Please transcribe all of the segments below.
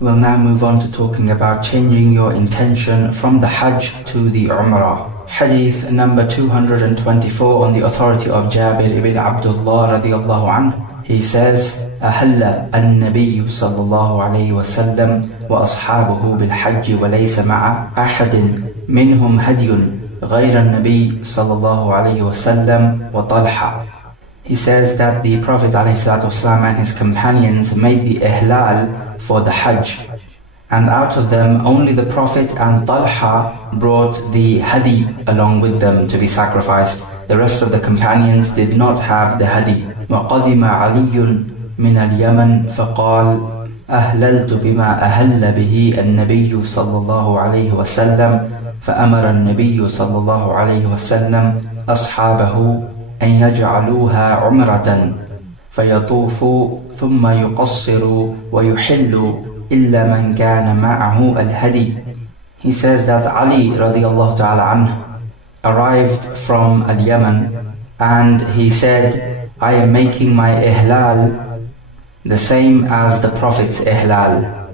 We'll now move on to talking about changing your intention from the Hajj to the Umrah. Hadith number 224 on the authority of Jabir ibn Abdullah radiyallahu anhu. He says, أهل النبي صلى الله عليه وسلم وأصحابه بالحج وليس مع أحد منهم هدي غير النبي صلى الله عليه وسلم وطلحة. He says that the Prophet ﷺ and his companions made the ihlal for the Hajj, and out of them only the Prophet and Talha brought the hadi along with them to be sacrificed. The rest of the companions did not have the hadi. وقدم علي من اليمن فقال أهللت بما أهل به النبي صلى الله عليه وسلم فأمر النبي صلى الله عليه وسلم أصحابه أن يجعلوها عمرة فيطوفوا ثم يقصروا ويحلوا إلا من كان معه الهدي. He says that Ali radiallahu ta'ala anhu arrived from Al-Yaman and he said, I am making my ihlal the same as the Prophet's ihlal.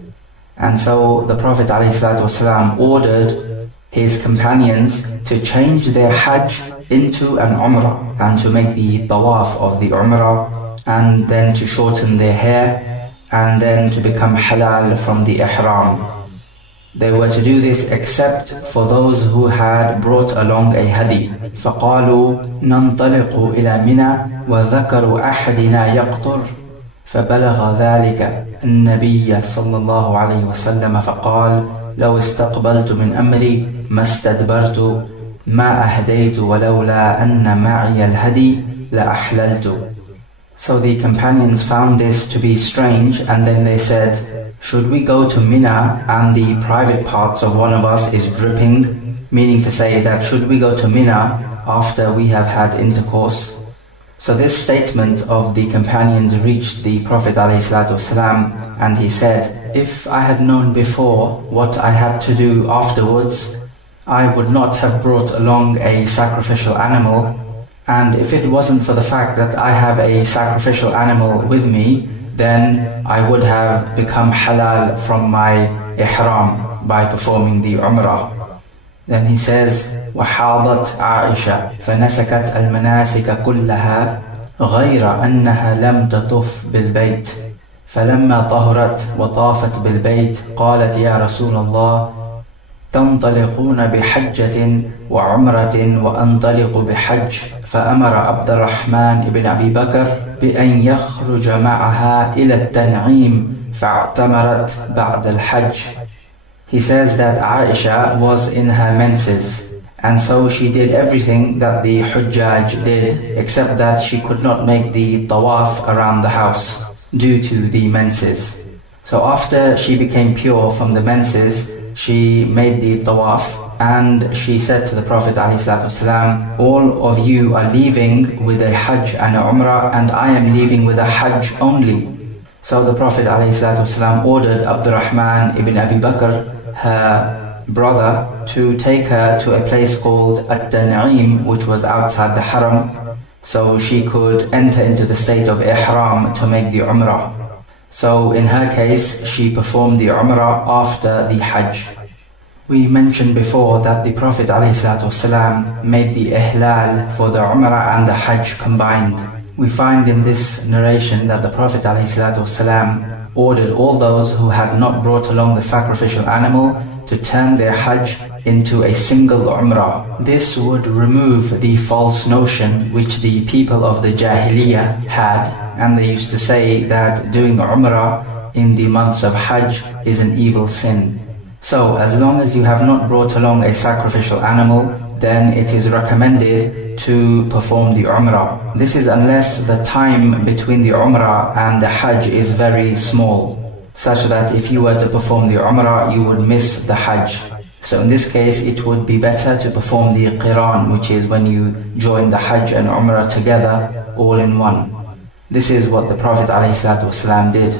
And so the Prophet ﷺ ordered his companions to change their Hajj into an Umrah and to make the tawaf of the Umrah, and then to shorten their hair, and then to become halal from the ihram. They were to do this except for those who had brought along a hadi. فَقَالُوا نَنْطَلِقُ إِلَى مِنَى وَذَكَرُ أَحَدِنَا يَقْطُرُ فبلغ ذلك النبي صلى الله عليه وسلم فقال لو استقبلت من أمري ما استدبرت ما أهديت ولولا أن معي الهدي لأحللت. So the companions found this to be strange, and then they said, should we go to Mina and the private parts of one of us is dripping? Meaning to say that should we go to Mina after we have had intercourse? So this statement of the companions reached the Prophet ﷺ, and he said, if I had known before what I had to do afterwards, I would not have brought along a sacrificial animal, and if it wasn't for the fact that I have a sacrificial animal with me, then I would have become halal from my ihram by performing the Umrah. Then he says, وحاضت عائشة فنسكت المناسك كلها غير أنها لم تطف بالبيت فلما طهرت وطافت بالبيت قالت يا رسول الله تنطلقون بحجة وعمرة وأنطلق بحج فأمر عبد الرحمن بن أبي بكر بأن يخرج معها إلى التنعيم فاعتمرت بعد الحج. He says that Aisha was in her menses, and so she did everything that the Hujjaj did, except that she could not make the tawaf around the house due to the menses. So after she became pure from the menses, she made the tawaf, and she said to the Prophet ﷺ, all of you are leaving with a Hajj and a Umrah, and I am leaving with a Hajj only. So the Prophet ﷺ ordered Abdurrahman ibn Abi Bakr, her brother, to take her to a place called At-Tan'im, which was outside the Haram, so she could enter into the state of Ihram to make the Umrah. So in her case, she performed the Umrah after the Hajj. We mentioned before that the Prophet ﷺ made the Ihlal for the Umrah and the Hajj combined. We find in this narration that the Prophet ﷺ ordered all those who had not brought along the sacrificial animal to turn their Hajj into a single Umrah. This would remove the false notion which the people of the Jahiliyyah had, and they used to say that doing Umrah in the months of Hajj is an evil sin. So as long as you have not brought along a sacrificial animal, then it is recommended to perform the Umrah. This is unless the time between the Umrah and the Hajj is very small, such that if you were to perform the Umrah, you would miss the Hajj. So in this case, it would be better to perform the Qiran, which is when you join the Hajj and Umrah together, all in one. This is what the Prophet ﷺ did.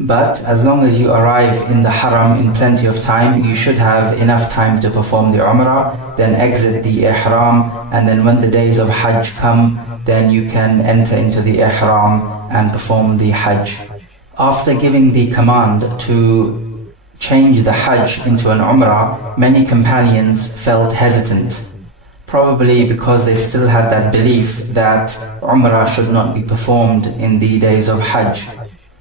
But as long as you arrive in the Haram in plenty of time, you should have enough time to perform the Umrah, then exit the Ihram, and then when the days of Hajj come, then you can enter into the Ihram and perform the Hajj. After giving the command to change the Hajj into an Umrah, many companions felt hesitant, probably because they still had that belief that Umrah should not be performed in the days of Hajj.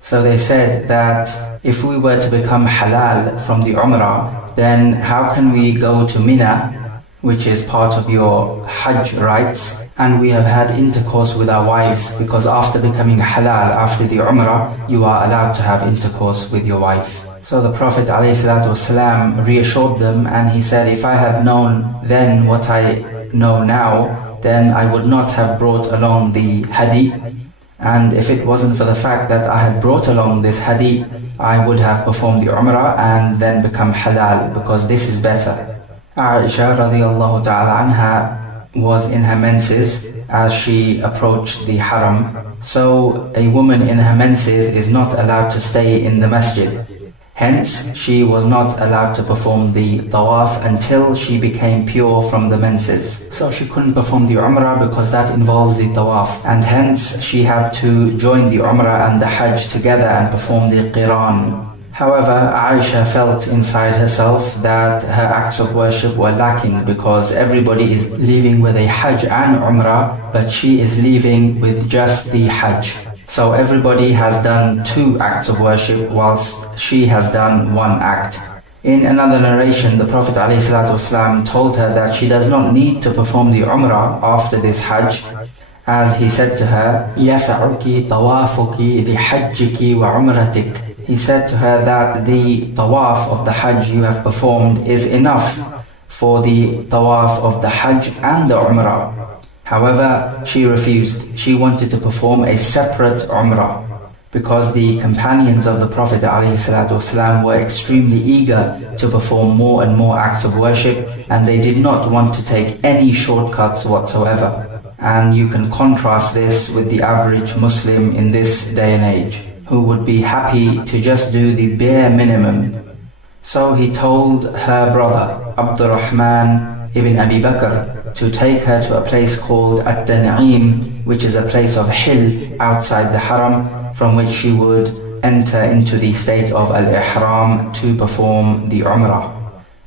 So they said that if we were to become halal from the Umrah, then how can we go to Mina, which is part of your Hajj rites, and we have had intercourse with our wives, because after becoming halal after the Umrah, you are allowed to have intercourse with your wife. So the Prophet ﷺ reassured them, and he said, if I had known then what I know now, then I would not have brought along the hadi, and if it wasn't for the fact that I had brought along this hadi, I would have performed the Umrah and then become halal, because this is better. Aisha radiallahu ta'ala anha was in her menses as she approached the haram. So a woman in her menses is not allowed to stay in the masjid. Hence, she was not allowed to perform the tawaf until she became pure from the menses. So she couldn't perform the Umrah because that involves the tawaf, and hence she had to join the Umrah and the Hajj together and perform the Qiran. However, Aisha felt inside herself that her acts of worship were lacking, because everybody is leaving with a Hajj and Umrah, but she is leaving with just the Hajj. So everybody has done 2 acts of worship whilst she has done 1 act. In another narration, the Prophet ﷺ told her that she does not need to perform the Umrah after this Hajj, as he said to her, يَسَعُكِ طَوَافُكِ لِحَجِّكِ وَعُمْرَتِكِ. He said to her that the tawaf of the Hajj you have performed is enough for the tawaf of the Hajj and the Umrah. However, she refused. She wanted to perform a separate Umrah, because the companions of the Prophet ﷺ were extremely eager to perform more and more acts of worship, and they did not want to take any shortcuts whatsoever. And you can contrast this with the average Muslim in this day and age, who would be happy to just do the bare minimum. So he told her brother, Abdurrahman ibn Abi Bakr, to take her to a place called At-Tan'im, which is a place of hill outside the haram, from which she would enter into the state of al-ihram to perform the Umrah.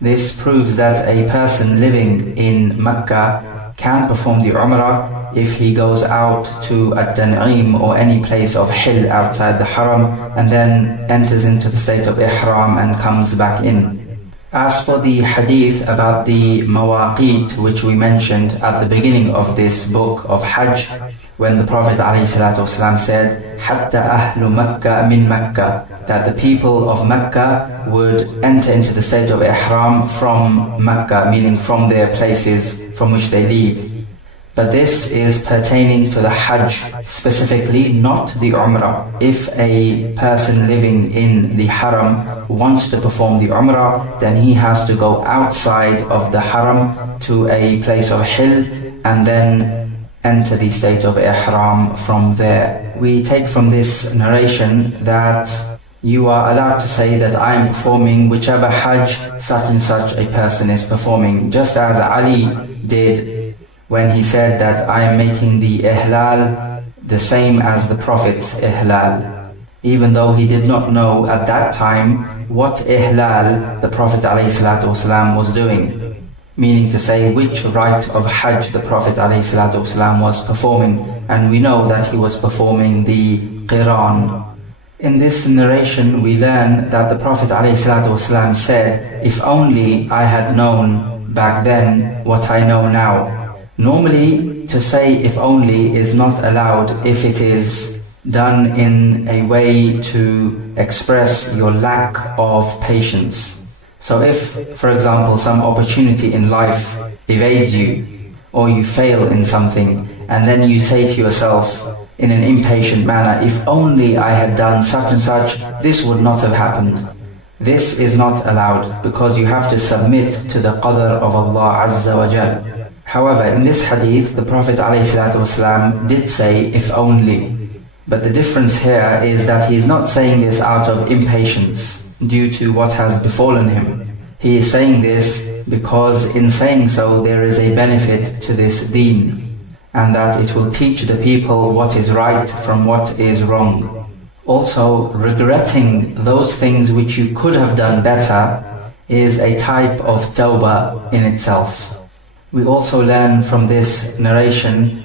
This proves that a person living in Mecca can perform the Umrah if he goes out to At-Tan'im or any place of hill outside the haram, and then enters into the state of ihram and comes back in. As for the hadith about the mawaqit, which we mentioned at the beginning of this book of Hajj, when the Prophet ﷺ said, حَتَّى أَهْلُ مَكَّةَ مِنْ مَكَّةَ, that the people of Mecca would enter into the state of ihram from Mecca, meaning from their places from which they leave. But this is pertaining to the Hajj specifically, not the Umrah. If a person living in the Haram wants to perform the Umrah, then he has to go outside of the Haram to a place of hill and then enter the state of Ihram from there. We take from this narration that you are allowed to say that I am performing whichever Hajj such and such a person is performing, just as Ali did when he said that I am making the Ihlal the same as the Prophet's Ihlal, even though he did not know at that time what Ihlal the Prophet ﷺ was doing, meaning to say which rite of Hajj the Prophet ﷺ was performing, and we know that he was performing the Qiran. In this narration we learn that the Prophet ﷺ said, if only I had known back then what I know now. Normally, to say if only is not allowed if it is done in a way to express your lack of patience. So if, for example, some opportunity in life evades you, or you fail in something, and then you say to yourself in an impatient manner, if only I had done such and such, this would not have happened. This is not allowed, because you have to submit to the qadr of Allah Azza wa Jal. However, in this hadith, the Prophet ﷺ did say, if only. But the difference here is that he is not saying this out of impatience due to what has befallen him. He is saying this because in saying so there is a benefit to this deen, and that it will teach the people what is right from what is wrong. Also, regretting those things which you could have done better is a type of tawbah in itself. We also learn from this narration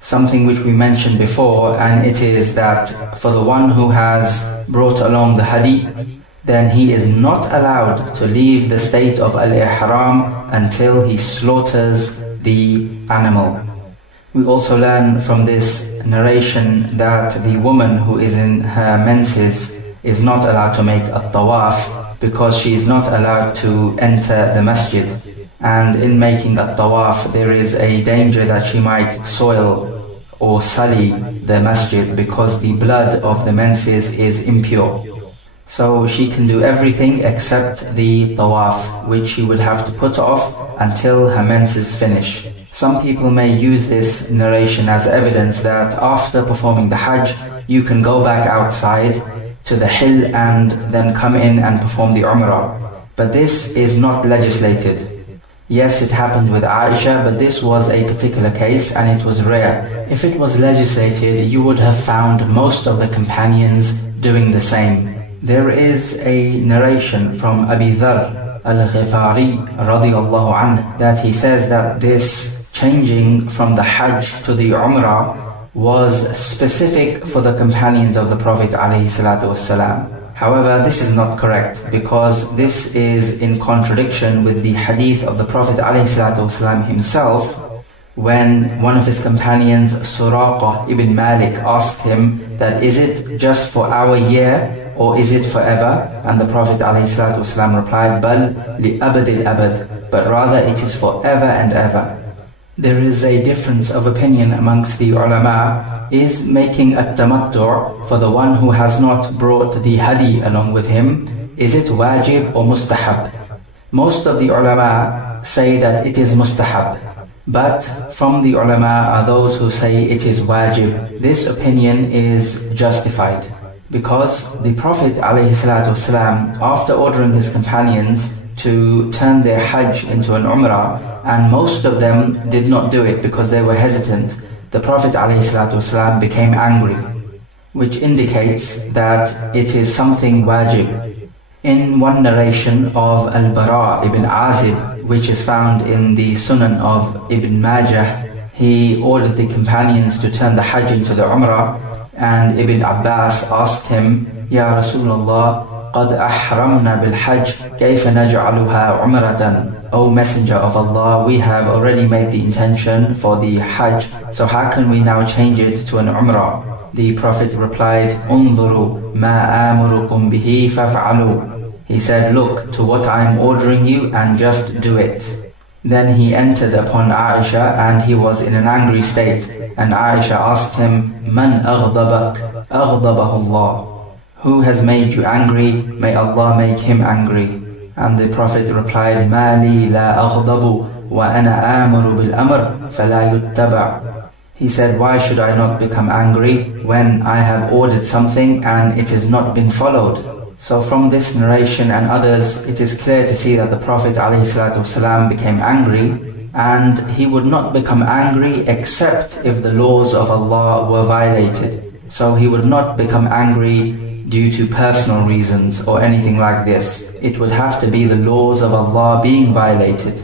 something which we mentioned before, and it is that for the one who has brought along the hadith, then he is not allowed to leave the state of al-ihram until he slaughters the animal. We also learn from this narration that the woman who is in her menses is not allowed to make a tawaf because she is not allowed to enter the masjid. And in making a tawaf, there is a danger that she might soil or sully the masjid because the blood of the menses is impure. So she can do everything except the tawaf, which she would have to put off until her menses finish. Some people may use this narration as evidence that after performing the Hajj, you can go back outside to the hill and then come in and perform the Umrah. But this is not legislated. Yes, it happened with Aisha, but this was a particular case and it was rare. If it was legislated, you would have found most of the companions doing the same. There is a narration from Abalfadhl Al-Ghifari radiyallahu anhu that he says that this changing from the Hajj to the Umrah was specific for the companions of the Prophet ﷺ. However, this is not correct because this is in contradiction with the hadith of the Prophet ﷺ himself when one of his companions, Suraqah ibn Malik, asked him that is it just for our year or is it forever? And the Prophet ﷺ replied, Bal li abadil abad, but rather it is forever and ever. There is a difference of opinion amongst the ulama. Is making a tamattu' for the one who has not brought the hadi along with him, is it wajib or mustahab? Most of the ulama say that it is mustahab, but from the ulama are those who say it is wajib. This opinion is justified because the Prophet ﷺ, after ordering his companions to turn their Hajj into an Umrah, and most of them did not do it because they were hesitant, the Prophet ﷺ became angry, which indicates that it is something wajib. In one narration of Al-Bara ibn Azib, which is found in the Sunan of Ibn Majah, he ordered the companions to turn the Hajj into the Umrah, and Ibn Abbas asked him, Ya Rasulullah, قَدْ أَحْرَمْنَا بِالْحَجِّ كَيْفَ نَجْعَلُهَا عُمْرَةً? O Messenger of Allah, we have already made the intention for the Hajj, so how can we now change it to an Umrah? The Prophet replied, انظروا ما آمركم به فافعلوا. He said, look to what I am ordering you and just do it. Then he entered upon Aisha and he was in an angry state. And Aisha asked him, Man أغضبك? أغضبه Allah. Who has made you angry? May Allah make him angry. And the Prophet replied, ما لي لا أغضب وأنا آمر بالأمر فلا يتبع. He said, why should I not become angry when I have ordered something and it has not been followed? So from this narration and others, it is clear to see that the Prophet ﷺ became angry, and he would not become angry except if the laws of Allah were violated. So he would not become angry due to personal reasons or anything like this. It would have to be the laws of Allah being violated.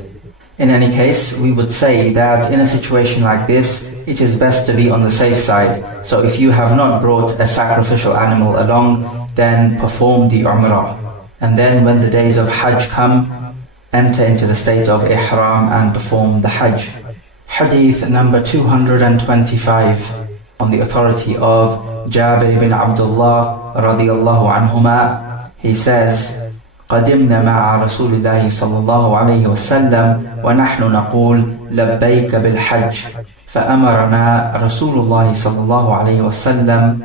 In any case, we would say that in a situation like this, it is best to be on the safe side. So if you have not brought a sacrificial animal along, then perform the Umrah. And then when the days of Hajj come, enter into the state of Ihram and perform the Hajj. Hadith number 225, on the authority of Jabir ibn Abdullah radiyallahu anhuma, he says, قدمنا مع رسول الله صلى الله عليه وسلم ونحن نقول لبيك بالحج فأمرنا رسول الله صلى الله عليه وسلم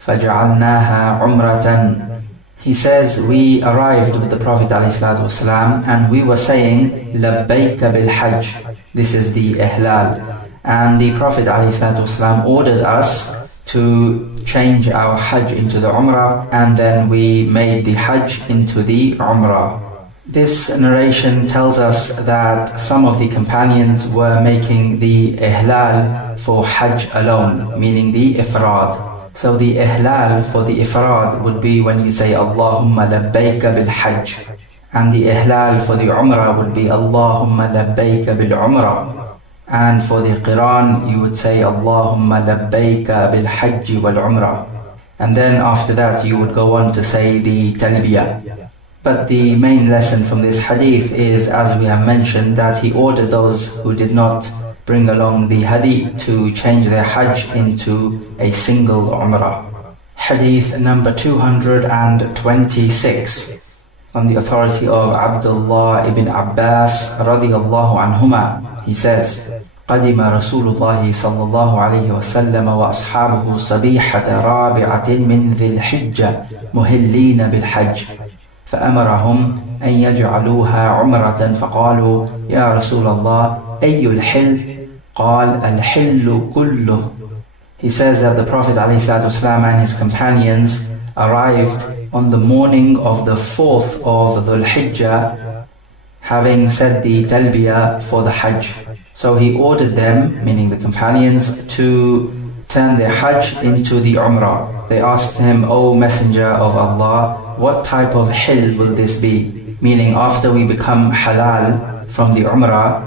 فجعلناها عمرة. He says, we arrived with the Prophet ﷺ and we were saying لبيك بالحج. This is the Ihlal. And the Prophet ﷺ ordered us to change our Hajj into the Umrah, and then we made the Hajj into the Umrah. This narration tells us that some of the companions were making the Ihlal for Hajj alone, meaning the Ifrad. So the ihlal for the ifrad would be when you say Allahumma labbayka bil hajj. And the ihlal for the umrah would be Allahumma labbayka bil umrah. And for the qiran you would say Allahumma labbayka bil hajj wal umrah. And then after that you would go on to say the talbiyah. But the main lesson from this hadith is, as we have mentioned, that he ordered those who did not bring along the hadi to change their hajj into a single umrah. Hadith number 226, on the authority of Abdullah ibn Abbas radiyallahu anhuma, he says, قدم رسول الله صلى الله عليه وسلم وأصحابه صبيحة رابعة من ذي الحجة مهلين بالحج فأمرهم أن يجعلوها عمرة فقالوا يا رسول الله أي الحل؟ قال الحل كله. He says that the Prophet ﷺ and his companions arrived on the morning of the 4th of Dhul Hijjah, having said the talbiyah for the Hajj. So he ordered them, meaning the companions, to turn their Hajj into the Umrah. They asked him, O Messenger of Allah, what type of hil will this be? Meaning, after we become halal from the Umrah,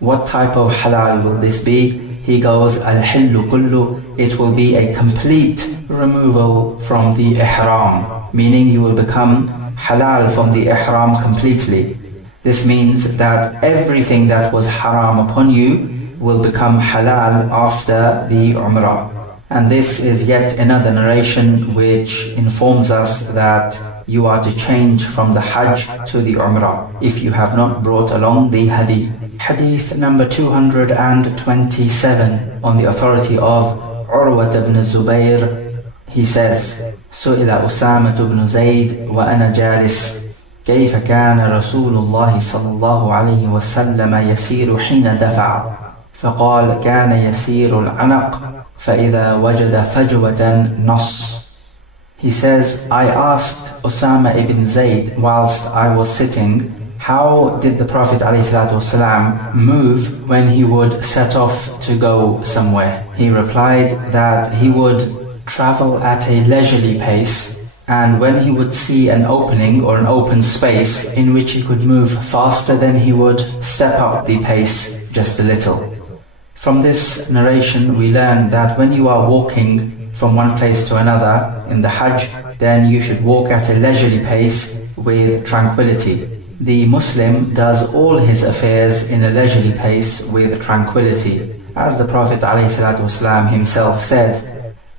what type of halal will this be? He goes, al-hillu kullu, it will be a complete removal from the ihram, meaning you will become halal from the ihram completely. This means that everything that was haram upon you will become halal after the Umrah. And this is yet another narration which informs us that you are to change from the Hajj to the Umrah if you have not brought along the hadi. Hadith number 227, on the authority of Urwa ibn Zubayr, he says, سئل أسامة بن زيد وأنا جالس كيف كان رسول الله صلى الله عليه وسلم يسير حين دفع فقال كان يسير العنق فإذا وجد فجوة نص. He says, I asked Usama ibn Zayd whilst I was sitting, how did the Prophet ﷺ move when he would set off to go somewhere? He replied that he would travel at a leisurely pace, and when he would see an opening or an open space in which he could move faster, then he would step up the pace just a little. From this narration we learn that when you are walking from one place to another in the Hajj, then you should walk at a leisurely pace with tranquility. The Muslim does all his affairs in a leisurely pace with tranquility. As the Prophet ﷺ himself said,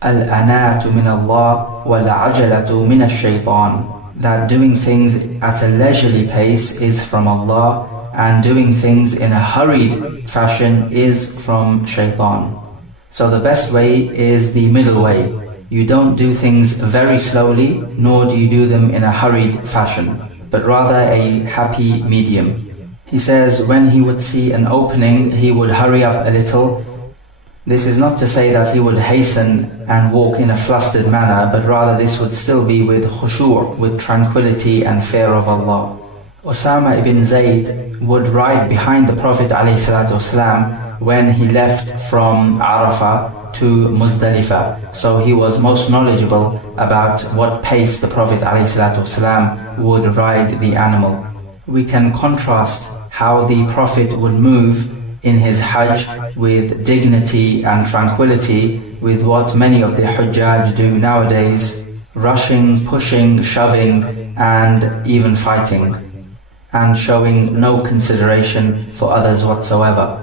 Al-anatu min Allah wal-ajalatu min ash-shaytan, that doing things at a leisurely pace is from Allah, and doing things in a hurried fashion is from shaitan. So the best way is the middle way. You don't do things very slowly, nor do you do them in a hurried fashion, but rather a happy medium. He says when he would see an opening, he would hurry up a little. This is not to say that he would hasten and walk in a flustered manner, but rather this would still be with khushu', with tranquility and fear of Allah. Usama ibn Zayd would ride behind the Prophet ﷺ when he left from Arafah to Muzdalifah. So he was most knowledgeable about what pace the Prophet ﷺ would ride the animal. We can contrast how the Prophet would move in his Hajj with dignity and tranquility with what many of the Hujjaj do nowadays, rushing, pushing, shoving, and even fighting, and showing no consideration for others whatsoever.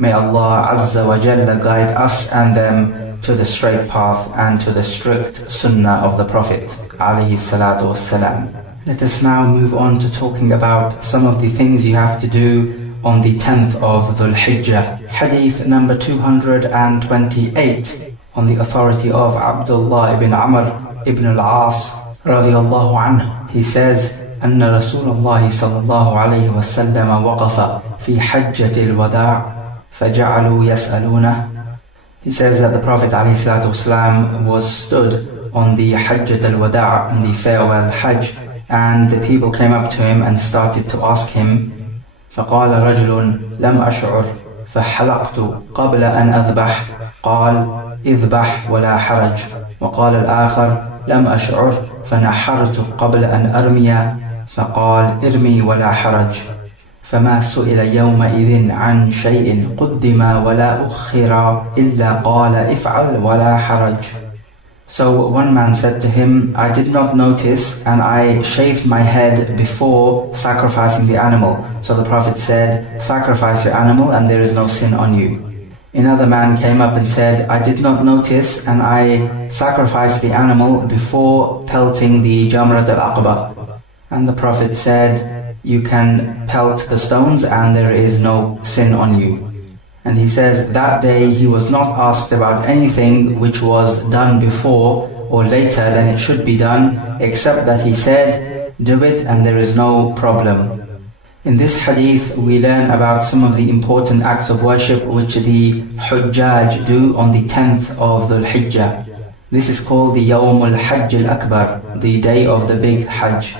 May Allah Azza wa Jalla guide us and them to the straight path and to the strict sunnah of the Prophet alayhi salatu wassalam. Let us now move on to talking about some of the things you have to do on the 10th of Dhul Hijjah. Hadith number 228, on the authority of Abdullah ibn Amr ibn al-As radiyallahu anhu. He says, أن رسول الله صلى الله عليه وسلم وقف في حجة الوداع فجعلوا يسألونه. He says that the Prophet ﷺ was stood on the Hajjat al-Wada', on the farewell Hajj, and the people came up to him and started to ask him. فقال رجل لم أشعر فحلقت قبل أن أذبح قال اذبح ولا حرج. وقال الآخر لم أشعر فنحرت قبل أن أرمي فقال ارمي ولا حرج. فما سئل يومئذ عن شيء قدم ولا أخر إلا قال افعل ولا حرج. So one man said to him, I did not notice and I shaved my head before sacrificing the animal. So the Prophet said, sacrifice your animal and there is no sin on you. Another man came up and said, I did not notice and I sacrificed the animal before pelting the Jamrat al-Aqaba. And the Prophet said, you can pelt the stones and there is no sin on you. And he says, that day he was not asked about anything which was done before or later than it should be done, except that he said, do it and there is no problem. In this hadith we learn about some of the important acts of worship which the Hujjaj do on the 10th of Dhul Hijjah. This is called the Yawm al-Hajj al-Akbar, the day of the big Hajj,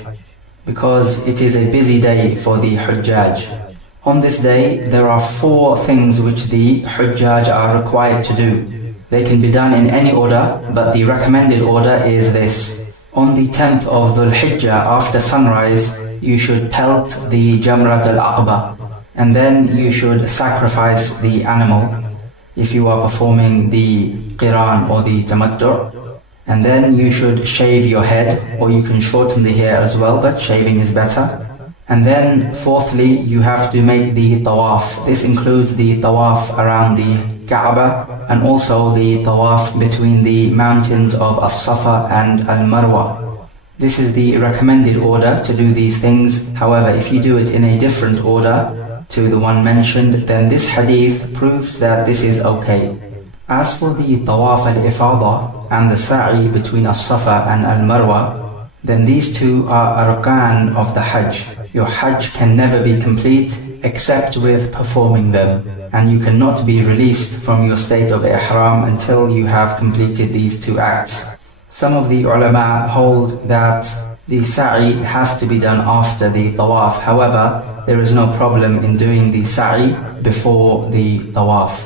because it is a busy day for the Hujjaj. On this day, there are 4 things which the Hujjaj are required to do. They can be done in any order, but the recommended order is this. On the 10th of Dhul Hijjah, after sunrise, you should pelt the Jamrat al-Aqaba, and then you should sacrifice the animal if you are performing the Qiran or the Tamattu'. And then you should shave your head, or you can shorten the hair as well, but shaving is better. And then fourthly, you have to make the tawaf. This includes the tawaf around the Kaaba and also the tawaf between the mountains of As-Safa and Al-Marwa. This is the recommended order to do these things. However, if you do it in a different order to the one mentioned, then this hadith proves that this is okay. As for the tawaf al-ifada and the sa'i between As-Safa and Al-Marwa, then these two are arkan of the Hajj. Your Hajj can never be complete except with performing them, and you cannot be released from your state of ihram until you have completed these 2 acts. Some of the ulama hold that the sa'i has to be done after the tawaf. However, there is no problem in doing the sa'i before the tawaf.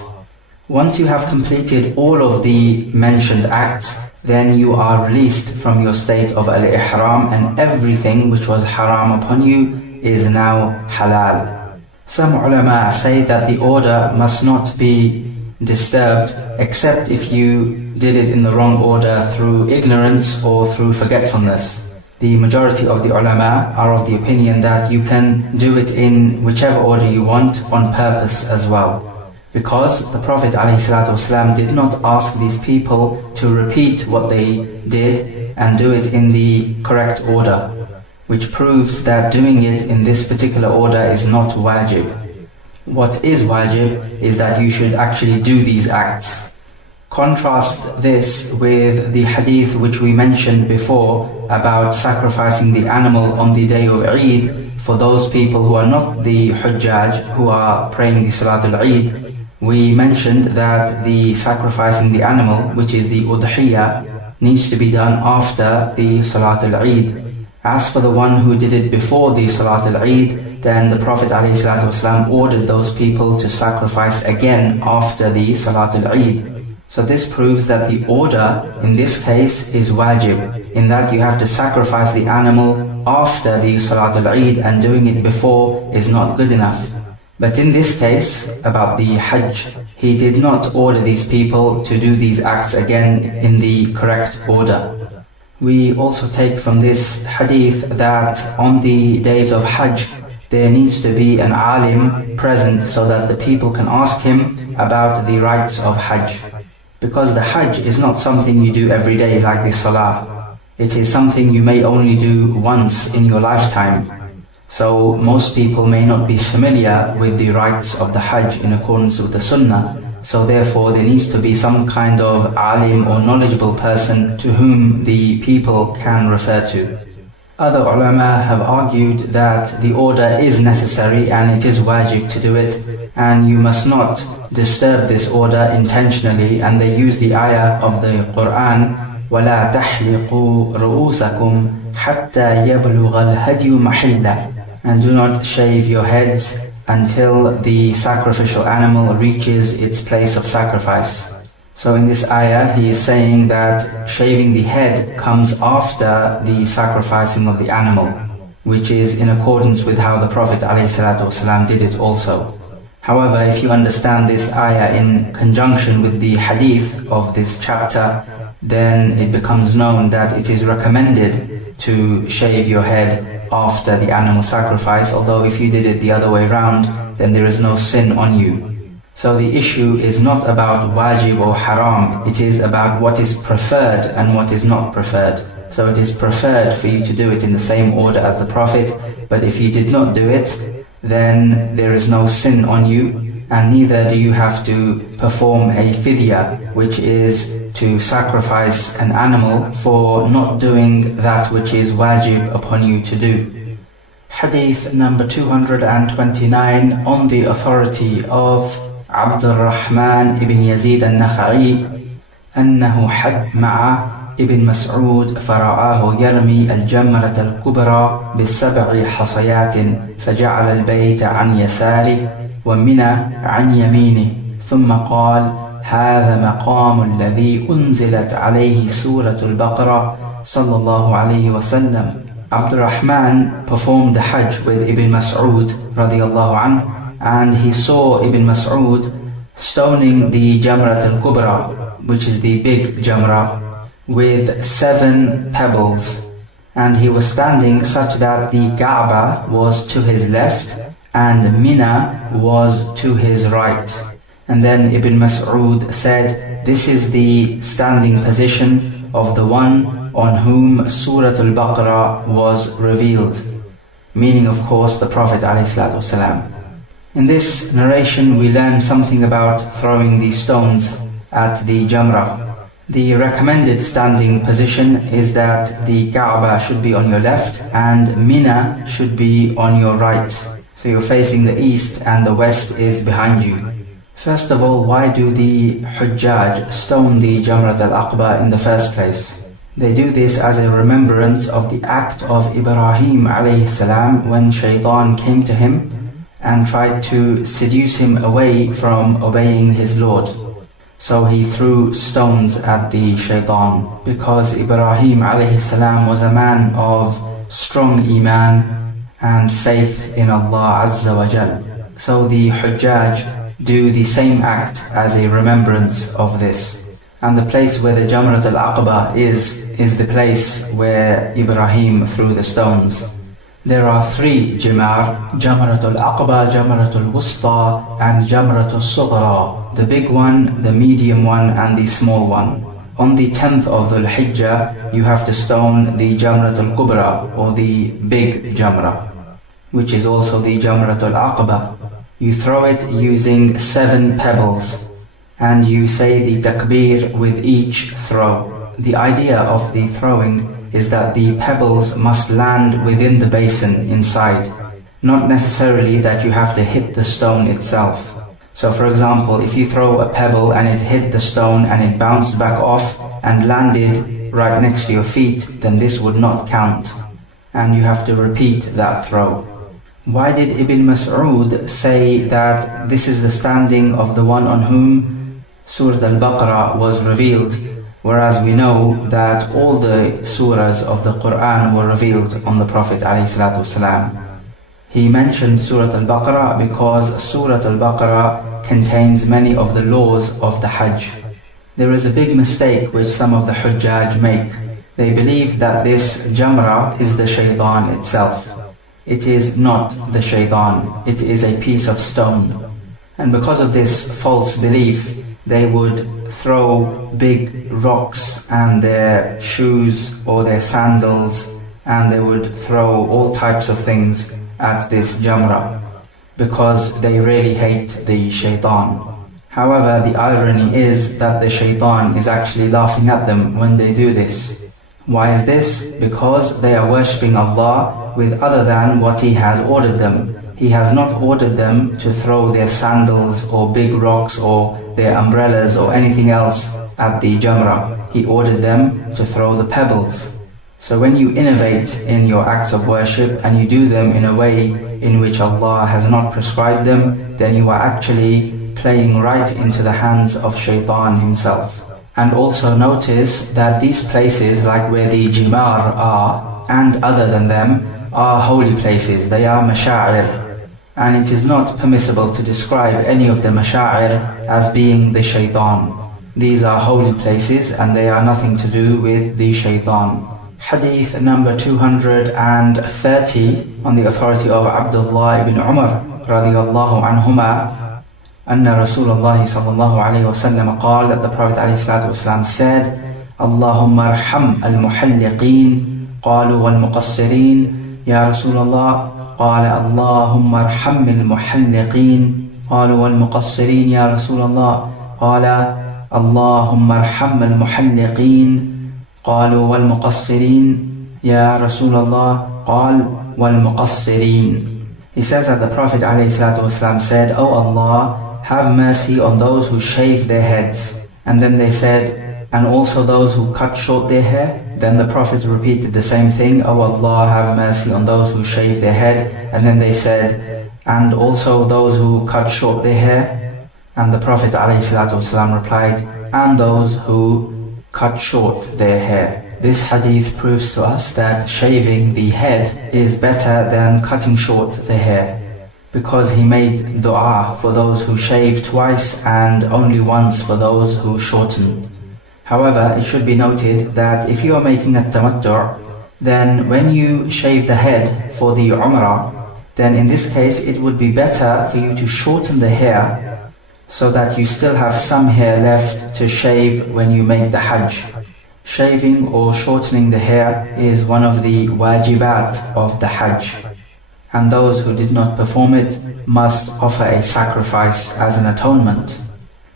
Once you have completed all of the mentioned acts, then you are released from your state of al-ihram, and everything which was haram upon you is now halal. Some ulama say that the order must not be disturbed except if you did it in the wrong order through ignorance or through forgetfulness. The majority of the ulama are of the opinion that you can do it in whichever order you want on purpose as well, because the Prophet ﷺ did not ask these people to repeat what they did and do it in the correct order, which proves that doing it in this particular order is not wajib. What is wajib is that you should actually do these acts. Contrast this with the hadith which we mentioned before about sacrificing the animal on the day of Eid for those people who are not the Hujjaj, who are praying the Salatul Eid. We mentioned that the sacrificing the animal, which is the udhiyah, needs to be done after the Salatul Eid. As for the one who did it before the Salatul Eid, then the Prophet ﷺ ordered those people to sacrifice again after the Salatul Eid. So this proves that the order in this case is wajib, in that you have to sacrifice the animal after the Salatul Eid, and doing it before is not good enough. But in this case, about the Hajj, he did not order these people to do these acts again in the correct order. We also take from this hadith that on the days of Hajj, there needs to be an alim present so that the people can ask him about the rites of Hajj. Because the Hajj is not something you do every day like the Salah. It is something you may only do once in your lifetime. So most people may not be familiar with the rites of the Hajj in accordance with the Sunnah. So therefore there needs to be some kind of alim or knowledgeable person to whom the people can refer to. Other ulama have argued that the order is necessary and it is wajib to do it, and you must not disturb this order intentionally, and they use the ayah of the Quran, وَلَا تَحْلِقُوا رُؤُوسَكُمْ حَتَّى يَبْلُغَ الْهَدْيُ مَحِلَّهُ, and do not shave your heads until the sacrificial animal reaches its place of sacrifice. So in this ayah, he is saying that shaving the head comes after the sacrificing of the animal, which is in accordance with how the Prophet ﷺ did it also. However, if you understand this ayah in conjunction with the hadith of this chapter, then it becomes known that it is recommended to shave your head after the animal sacrifice, although if you did it the other way around, then there is no sin on you. So the issue is not about wajib or haram, it is about what is preferred and what is not preferred. So it is preferred for you to do it in the same order as the Prophet, but if you did not do it, then there is no sin on you, and neither do you have to perform a fidya, which is to sacrifice an animal for not doing that which is wajib upon you to do. Hadith number 229, on the authority of Abd al-Rahman ibn Yazid al-Nakha'i, أنه حج مع ابن مسعود فرآه يرمي الجمرة الكبرى ب7 حصيات فجعل البيت عن يساره ومنى عن يمينه ثم قال هذا مقام الذي أنزلت عليه سورة البقرة صلى الله عليه وسلم. Abd al-Rahman performed the Hajj with Ibn Mas'ud radiyallahu anhu, and he saw Ibn Mas'ud stoning the Jamrat al-Kubra, which is the big Jamrah, with 7 pebbles, and he was standing such that the Kaaba was to his left and Mina was to his right. And then Ibn Mas'ud said, this is the standing position of the one on whom Surah Al-Baqarah was revealed, meaning of course the Prophet ﷺ. In this narration we learn something about throwing the stones at the Jamrah. The recommended standing position is that the Kaaba should be on your left and Mina should be on your right. So you're facing the east and the west is behind you. First of all, why do the Hujjaj stone the Jamrat al-Aqba in the first place? They do this as a remembrance of the act of Ibrahim alayhi salam when Shaitan came to him and tried to seduce him away from obeying his Lord. So he threw stones at the Shaitan, because Ibrahim alayhi salam was a man of strong iman and faith in Allah Azza wa Jal. So the Hujjaj do the same act as a remembrance of this. And the place where the Jamrat al-Aqba is the place where Ibrahim threw the stones. There are 3 Jimar, Jamrat al-Aqba, Jamrat al-Wusta and Jamrat al-Sughra, the big one, the medium one and the small one. On the 10th of Dhul Hijjah, you have to stone the Jamrat al-Kubra, or the big Jamrah, which is also the Jamrat al-Aqba. You throw it using 7 pebbles, and you say the takbir with each throw. The idea of the throwing is that the pebbles must land within the basin inside, not necessarily that you have to hit the stone itself. So for example, if you throw a pebble and it hit the stone and it bounced back off and landed right next to your feet, then this would not count, and you have to repeat that throw. Why did Ibn Mas'ud say that this is the standing of the one on whom Surah Al-Baqarah was revealed, whereas we know that all the surahs of the Quran were revealed on the Prophet ﷺ? He mentioned Surah Al-Baqarah because Surah Al-Baqarah contains many of the laws of the Hajj. There is a big mistake which some of the Hujjaj make. They believe that this Jamrah is the Shaitan itself. It is not the Shaitan, it is a piece of stone. And because of this false belief, they would throw big rocks and their shoes or their sandals, and they would throw all types of things at this Jamrah, because they really hate the Shaitan. However, the irony is that the Shaitan is actually laughing at them when they do this. Why is this? Because they are worshipping Allah with other than what He has ordered them. He has not ordered them to throw their sandals or big rocks or their umbrellas or anything else at the Jamrah. He ordered them to throw the pebbles. So when you innovate in your acts of worship and you do them in a way in which Allah has not prescribed them, then you are actually playing right into the hands of Shaitan himself. And also notice that these places, like where the jimar are, and other than them, are holy places. They are masha'ir. And it is not permissible to describe any of the masha'ir as being the Shaitan. These are holy places and they are nothing to do with the Shaitan. Hadith number 230 on the authority of Abdullah ibn Umar radiyallahu anhuma, anna Rasulullah sallallahu alayhi wa sallam qala, that the Prophet alayhi salatu wasalam said, Allahumma arham al-muhalliqeen, qalu wal-muqassirin, ya Rasulullah, qala Allahumma arham al-muhalliqeen, qalu wal-muqassirin, ya Rasulullah, qala Allahumma arham al-muhalliqeen, قالوا والمقصرين يا رسول الله قال والمقصرين. He says that the Prophet ﷺ said, O Allah, have mercy on those who shave their heads. And then they said, and also those who cut short their hair. Then the Prophet repeated the same thing, O Allah, have mercy on those who shave their head. And then they said, and also those who cut short their hair. And the Prophet ﷺ replied, and those who cut short their hair. This hadith proves to us that shaving the head is better than cutting short the hair, because he made dua for those who shave twice and only once for those who shorten. However, it should be noted that if you are making a tamattu', then when you shave the head for the umrah, then in this case it would be better for you to shorten the hair so that you still have some hair left to shave when you make the Hajj. Shaving or shortening the hair is one of the wajibat of the Hajj, and those who did not perform it must offer a sacrifice as an atonement.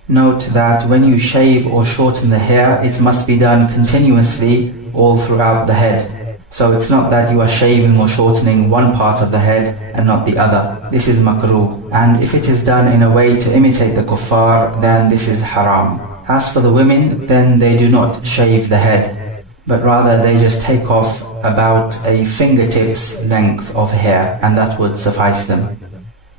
Note that when you shave or shorten the hair, it must be done continuously all throughout the head. So it's not that you are shaving or shortening one part of the head and not the other. This is makruh. And if it is done in a way to imitate the kuffar, then this is haram. As for the women, then they do not shave the head, but rather they just take off about a fingertips length of hair, and that would suffice them.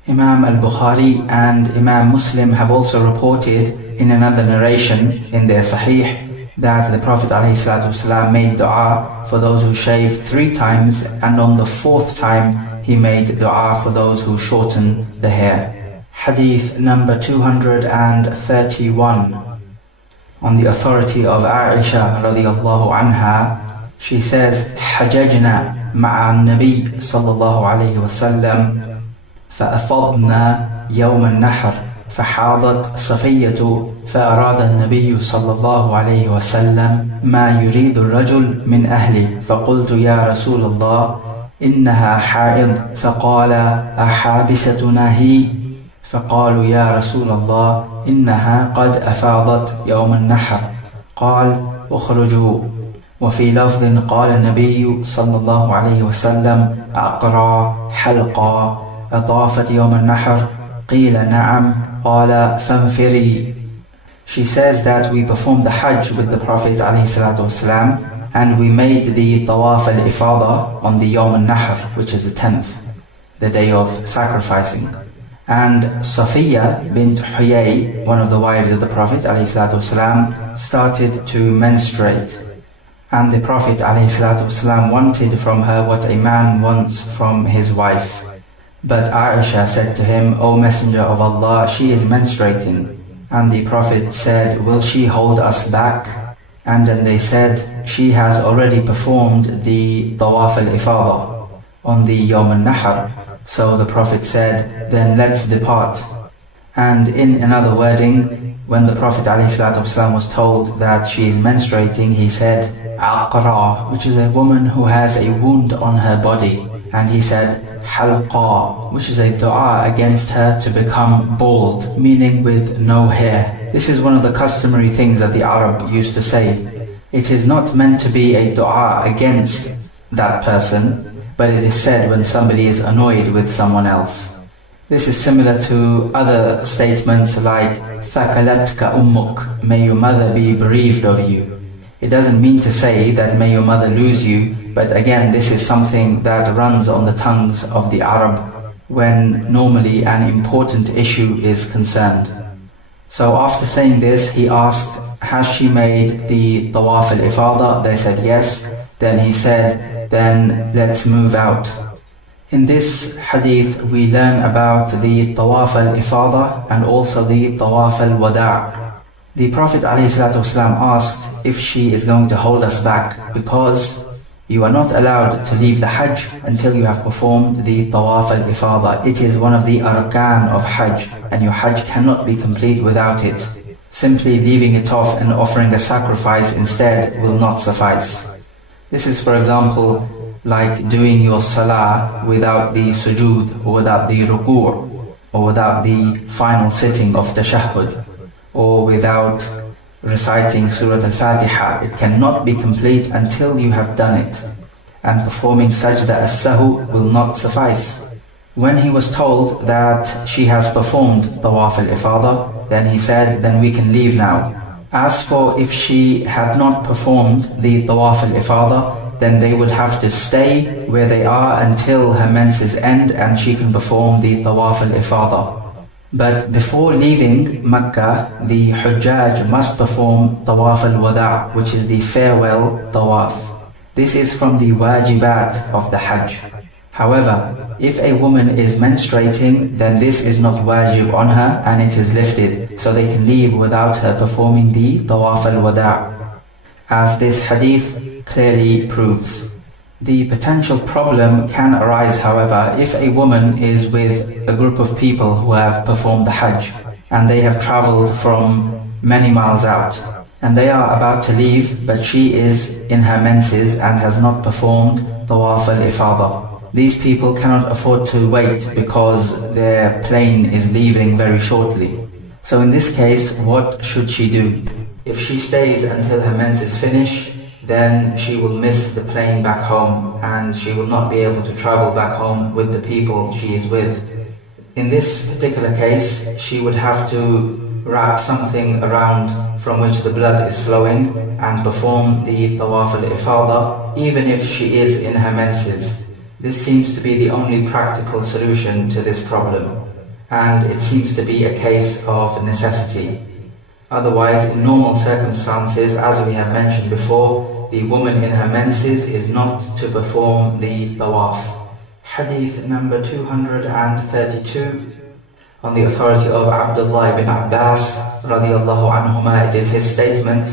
Imam Al-Bukhari and Imam Muslim have also reported in another narration in their Sahih that the Prophet ﷺ made dua for those who shave 3 times, and on the 4th time he made dua for those who shorten the hair. Hadith number 231 on the authority of Aisha radiyallahu anha, she says, حججنا مع النبي صلى الله عليه وسلم فأفضنا يوم النحر فحاضت صفية فأراد النبي صلى الله عليه وسلم ما يريد الرجل من أهلي فقلت يا رسول الله إنها حائض فقال أحابستنا هي فقالوا يا رسول الله إنها قد أفاضت يوم النحر قال اخرجوا. وفي لفظ قال النبي صلى الله عليه وسلم أقرى حلقا أطافت يوم النحر قيل نعم قال فانفري. She says that we performed the Hajj with the Prophet ﷺ, and we made the Tawaf al-Ifada on the Yawm al-Nahr, which is the 10th, the day of sacrificing. And Safiya bint Huyay, one of the wives of the Prophet ﷺ, started to menstruate. And the Prophet ﷺ wanted from her what a man wants from his wife. But Aisha said to him, O Messenger of Allah, she is menstruating. And the Prophet said, will she hold us back? And then they said, she has already performed the Tawaf al-Ifada on the Yawm al-Nahr. So the Prophet said, then let's depart. And in another wording, when the Prophet ﷺ was told that she is menstruating, he said, Aqra, which is a woman who has a wound on her body. And he said, Halqa, which is a dua against her to become bald, meaning with no hair. This is one of the customary things that the Arab used to say. It is not meant to be a dua against that person, but it is said when somebody is annoyed with someone else. This is similar to other statements like Thakalatka ummuk, may your mother be bereaved of you. It doesn't mean to say that may your mother lose you, but again, this is something that runs on the tongues of the Arab when normally an important issue is concerned. So after saying this, he asked, has she made the Tawaf al-Ifada? They said yes. Then he said, then let's move out. In this hadith, we learn about the Tawaf al-Ifada and also the Tawaf al-Wada'. The Prophet ﷺ asked if she is going to hold us back, because you are not allowed to leave the Hajj until you have performed the Tawaf al-Ifada. It is one of the Arkan of Hajj, and your Hajj cannot be complete without it. Simply leaving it off and offering a sacrifice instead will not suffice. This is, for example, like doing your Salah without the sujood, or without the ruku', or without the final sitting of tashahhud, or without reciting Surah Al-Fatiha. It cannot be complete until you have done it. And performing sajda as-sahu will not suffice. When he was told that she has performed Tawaf al-Ifada, then he said, then we can leave now. As for if she had not performed the Tawaf al-Ifada, then they would have to stay where they are until her menses end and she can perform the Tawaf al-Ifada. But before leaving Mecca, the Hujjaj must perform Tawaf al-Wada', which is the farewell Tawaf. This is from the wajibat of the Hajj. However, if a woman is menstruating, then this is not wajib on her and it is lifted, so they can leave without her performing the Tawaf al-Wada', as this hadith clearly proves. The potential problem can arise, however, if a woman is with a group of people who have performed the Hajj and they have traveled from many miles out and they are about to leave, but she is in her menses and has not performed Tawaf al-Ifada. These people cannot afford to wait because their plane is leaving very shortly. So in this case, what should she do? If she stays until her menses finish, then she will miss the plane back home and she will not be able to travel back home with the people she is with. In this particular case, she would have to wrap something around from which the blood is flowing and perform the Tawaf al-Ifada, even if she is in her menses. This seems to be the only practical solution to this problem, and it seems to be a case of necessity. Otherwise, in normal circumstances, as we have mentioned before, the woman in her menses is not to perform the tawaf. Hadith number 232. On the authority of Abdullah ibn Abbas radiyallahu anhuma, it is his statement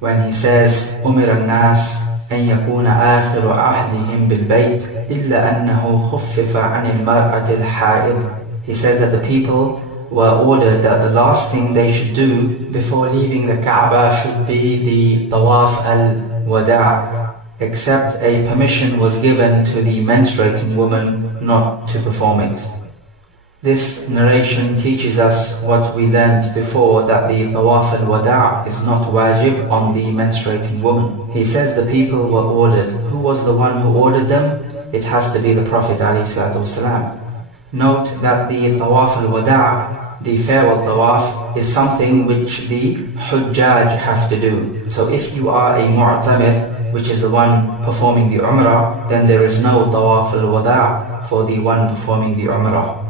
when he says, أُمِرَ النَّاسِ أَن يَكُونَ آخِرُ عَهْدِهِمْ بِالْبَيْتِ إِلَّا أَنَّهُ خُفِّفَ عَنِ الْمَرْأَةِ الْحَائِضِ. He said that the people were ordered that the last thing they should do before leaving the Kaaba should be the Tawaf al-Wada', except a permission was given to the menstruating woman not to perform it. This narration teaches us what we learned before, that the Tawaf al-Wada' is not wajib on the menstruating woman. He says the people were ordered. Who was the one who ordered them? It has to be the Prophet ﷺ. Note that the Tawaf al-Wada', the farewell Tawaf, is something which the Hujjaj have to do. So if you are a Mu'tamir, which is the one performing the Umrah, then there is no Tawaf al-Wada' for the one performing the Umrah.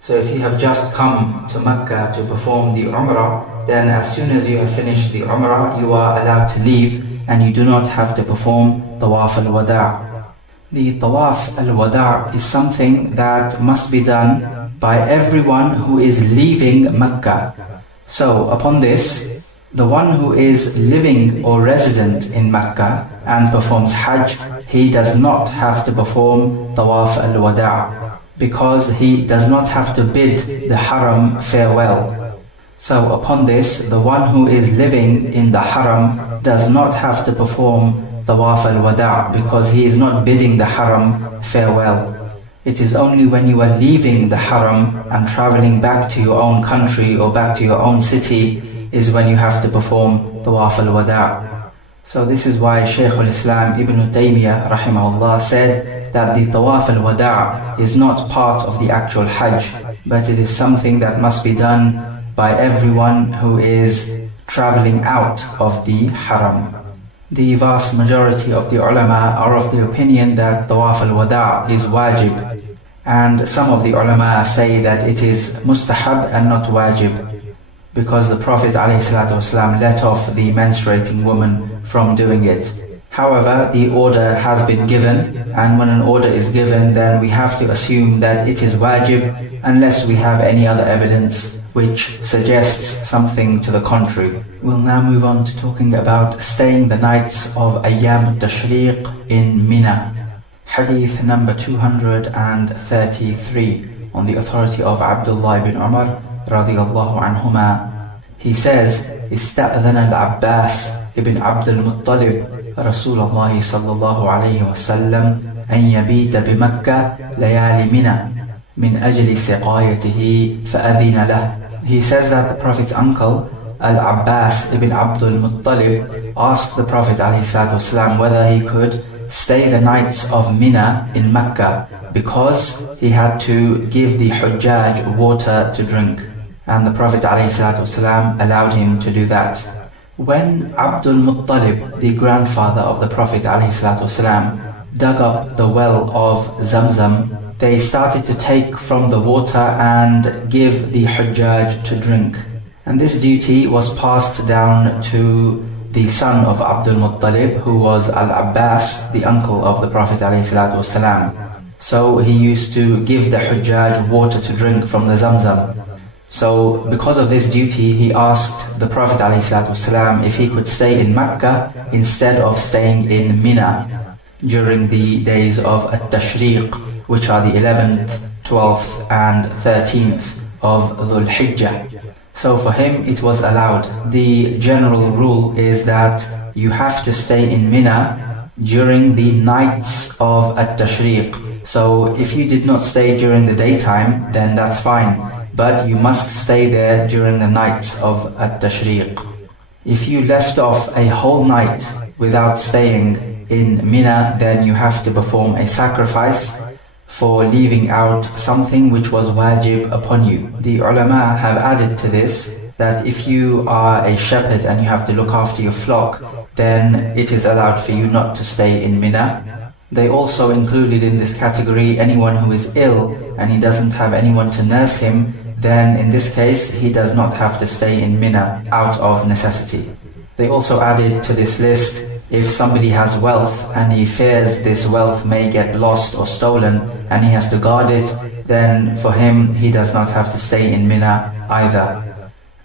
So if you have just come to Mecca to perform the Umrah, then as soon as you have finished the Umrah, you are allowed to leave and you do not have to perform Tawaf al-Wada'. The Tawaf al-Wada' is something that must be done by everyone who is leaving Mecca. So upon this, the one who is living or resident in Mecca and performs Hajj, he does not have to perform Tawaf al-Wada', because he does not have to bid the Haram farewell. So upon this, the one who is living in the Haram does not have to perform Tawaf al-Wada', because he is not bidding the Haram farewell. It is only when you are leaving the Haram and traveling back to your own country or back to your own city is when you have to perform Tawaf al-Wada'. So this is why Shaykh al-Islam Ibn Taymiyyah rahimahullah said that the Tawaf al-Wada' is not part of the actual Hajj, but it is something that must be done by everyone who is traveling out of the Haram. The vast majority of the ulama are of the opinion that Tawaf al-Wada' is wajib, and some of the ulama say that it is mustahab and not wajib, because the Prophet ﷺ let off the menstruating woman from doing it. However, the order has been given, and when an order is given, then we have to assume that it is wajib unless we have any other evidence which suggests something to the contrary. We'll now move on to talking about staying the nights of Ayyam al-Tashriq in Mina. Hadith number 233 on the authority of Abdullah ibn Umar radiyallahu anhuma. He says, استأذن العباس ibn Abd Al-Muttalib رسول الله صلى الله عليه وسلم أن يبيت بمكة ليالي منى من أجل سقايته فأذن له. He says that the Prophet's uncle Al-Abbas ibn Abd Al-Muttalib asked the Prophet ﷺ whether he could stay the nights of Mina in Mecca because he had to give the Hujjaj water to drink, and the Prophet ﷺ allowed him to do that. When Abdul Muttalib, the grandfather of the Prophet ﷺ, dug up the well of Zamzam, they started to take from the water and give the Hujjaj to drink. And this duty was passed down to the son of Abdul Muttalib, who was Al-Abbas, the uncle of the Prophet ﷺ. So he used to give the Hujjaj water to drink from the Zamzam. So because of this duty, he asked the Prophet ﷺ if he could stay in Mecca instead of staying in Mina during the days of At-Tashriq, which are the 11th, 12th and 13th of Dhul Hijjah. So for him it was allowed. The general rule is that you have to stay in Mina during the nights of At-Tashriq. So if you did not stay during the daytime, then that's fine, but you must stay there during the nights of At-Tashriq. If you left off a whole night without staying in Mina, then you have to perform a sacrifice for leaving out something which was wajib upon you. The ulama have added to this that if you are a shepherd and you have to look after your flock, then it is allowed for you not to stay in Mina. They also included in this category anyone who is ill and he doesn't have anyone to nurse him, then in this case he does not have to stay in Mina out of necessity. They also added to this list, if somebody has wealth and he fears this wealth may get lost or stolen and he has to guard it, then for him he does not have to stay in Mina either.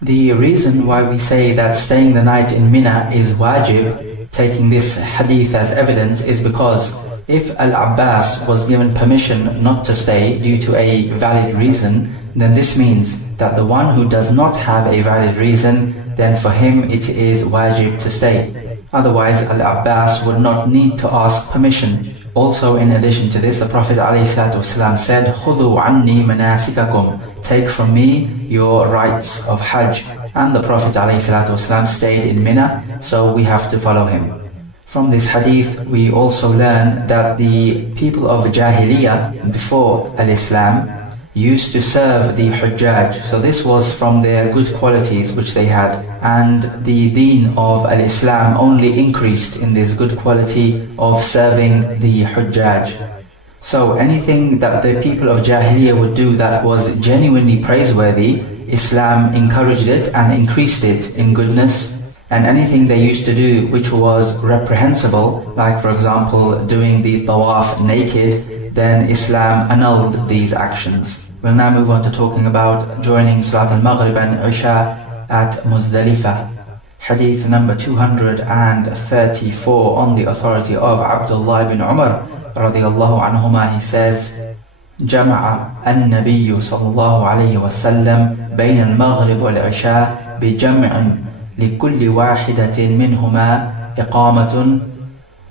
The reason why we say that staying the night in Mina is wajib, taking this hadith as evidence, is because if Al-Abbas was given permission not to stay due to a valid reason, then this means that the one who does not have a valid reason, then for him it is wajib to stay. Otherwise, Al-Abbas would not need to ask permission. Also, in addition to this, the Prophet ﷺ said, خُذُوا عَنِّي مَنَاسِكَكُمْ, take from me your rites of Hajj. And the Prophet ﷺ stayed in Mina, so we have to follow him. From this hadith, we also learn that the people of Jahiliyyah, before Al-Islam, used to serve the Hujjaj. So this was from their good qualities which they had. And the deen of Al-Islam only increased in this good quality of serving the Hujjaj. So anything that the people of Jahiliyyah would do that was genuinely praiseworthy, Islam encouraged it and increased it in goodness. And anything they used to do which was reprehensible, like for example doing the tawaf naked, then Islam annulled these actions. We'll now move on to talking about joining Salat al-Maghrib and Isha at Muzdalifah. Hadith number 234 on the authority of Abdullah ibn Umar radiyallahu anhuma. He says, جمع النبي صلى الله عليه وسلم بين المغرب والعشاء بجمع لكل واحدة منهما إقامة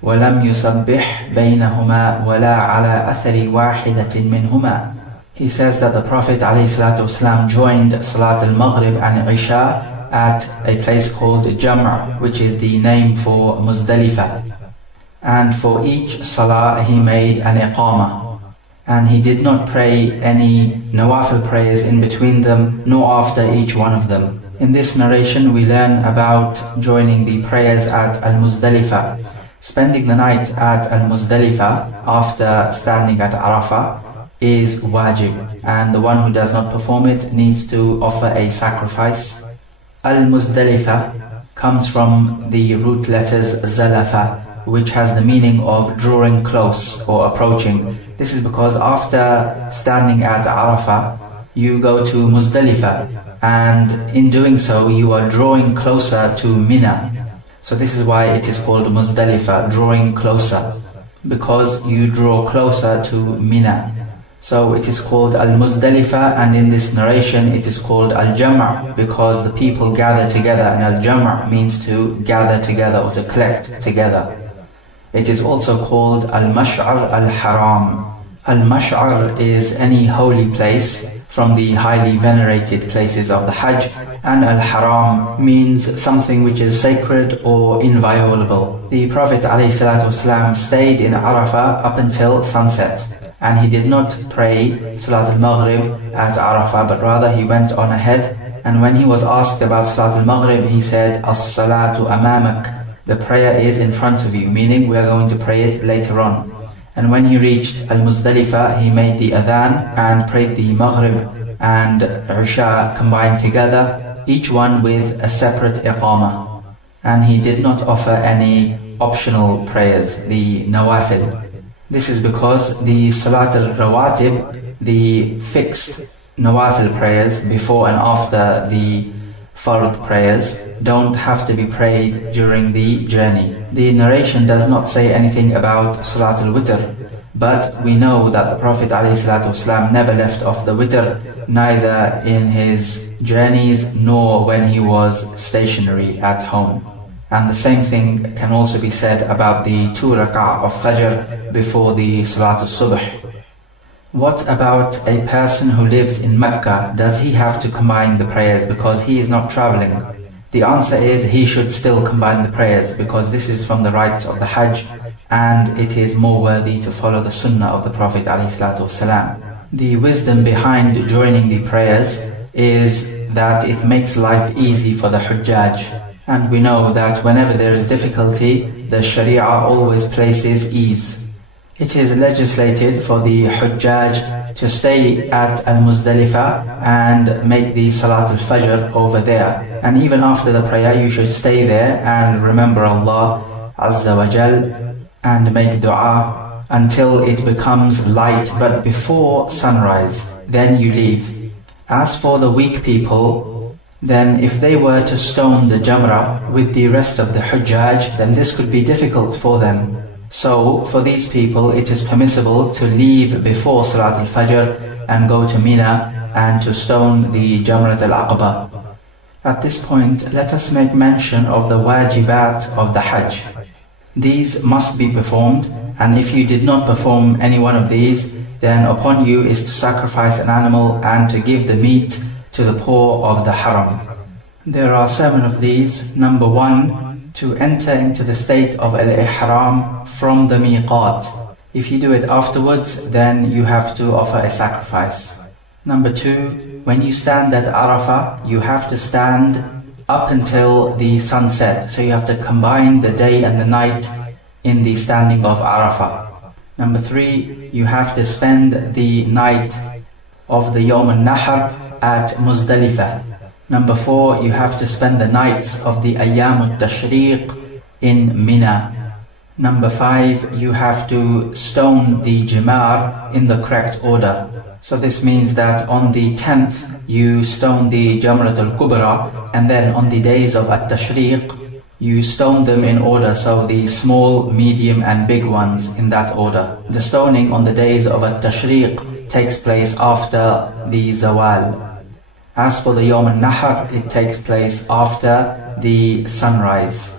ولم يسبح بينهما ولا على أثر واحدة منهما. He says that the Prophet ﷺ joined Salat al-Maghrib and Isha at a place called Jam', which is the name for Muzdalifah. And for each Salah he made an Iqamah. and he did not pray any nawafil prayers in between them, nor after each one of them. In this narration we learn about joining the prayers at Al-Muzdalifah. Spending the night at Al-Muzdalifah after standing at Arafah is wajib, and the one who does not perform it needs to offer a sacrifice. Al-Muzdalifah comes from the root letters Zalafa, which has the meaning of drawing close or approaching. This is because after standing at Arafah, you go to Muzdalifah, and in doing so you are drawing closer to Mina. So this is why it is called Muzdalifah, drawing closer, because you draw closer to Mina. So it is called Al-Muzdalifah, and in this narration it is called Al-Jam' because the people gather together, and Al-Jam' means to gather together or to collect together. It is also called Al-Mash'ar Al-Haram. Al-Mash'ar is any holy place from the highly venerated places of the Hajj, and Al-Haram means something which is sacred or inviolable. The Prophet ﷺ stayed in Arafah up until sunset, and he did not pray Salat al-Maghrib at Arafah, but rather he went on ahead, and when he was asked about Salat al-Maghrib, he said, As-salatu amamak, the prayer is in front of you, meaning we are going to pray it later on. And when he reached Al-Muzdalifah, he made the adhan and prayed the Maghrib and Isha combined together, each one with a separate iqamah. And he did not offer any optional prayers, the nawafil. This is because the Salat al-Rawatib, the fixed nawafil prayers before and after the Fard prayers, don't have to be prayed during the journey. The narration does not say anything about Salat al-Witr, but we know that the Prophet ﷺ never left off the witr, neither in his journeys nor when he was stationary at home. And the same thing can also be said about the 2 rak'ah of Fajr before the Salat al-Subh. What about a person who lives in Mecca? Does he have to combine the prayers because he is not traveling? The answer is he should still combine the prayers, because this is from the rites of the Hajj, and it is more worthy to follow the Sunnah of the Prophet ﷺ. The wisdom behind joining the prayers is that it makes life easy for the Hujjaj. And we know that whenever there is difficulty, the Sharia always places ease. It is legislated for the Hujjaj to stay at Al-Muzdalifah and make the Salat al-Fajr over there. And even after the prayer, you should stay there and remember Allah Azza wa Jal and make dua until it becomes light, but before sunrise, then you leave. As for the weak people, then if they were to stone the Jamrah with the rest of the Hujjaj, then this could be difficult for them. So for these people it is permissible to leave before Salat al-Fajr and go to Mina and to stone the Jamrat al-Aqaba. At this point, let us make mention of the wajibat of the Hajj. These must be performed, and if you did not perform any one of these, then upon you is to sacrifice an animal and to give the meat to the poor of the Haram. There are 7 of these. Number 1, to enter into the state of al-ihram from the miqat. If you do it afterwards, then you have to offer a sacrifice. Number 2, when you stand at Arafah, you have to stand up until the sunset. So you have to combine the day and the night in the standing of Arafah. Number 3, you have to spend the night of the Yawm al-Nahr at Muzdalifah. Number 4, you have to spend the nights of the Ayyam al-Tashriq in Mina. Number 5, you have to stone the Jimar in the correct order. So this means that on the 10th, you stone the Jamrat al-Kubra, and then on the days of At-Tashriq, you stone them in order, so the small, medium and big ones in that order. The stoning on the days of At-Tashriq takes place after the Zawal. As for the Yawm al-Nahr, it takes place after the sunrise.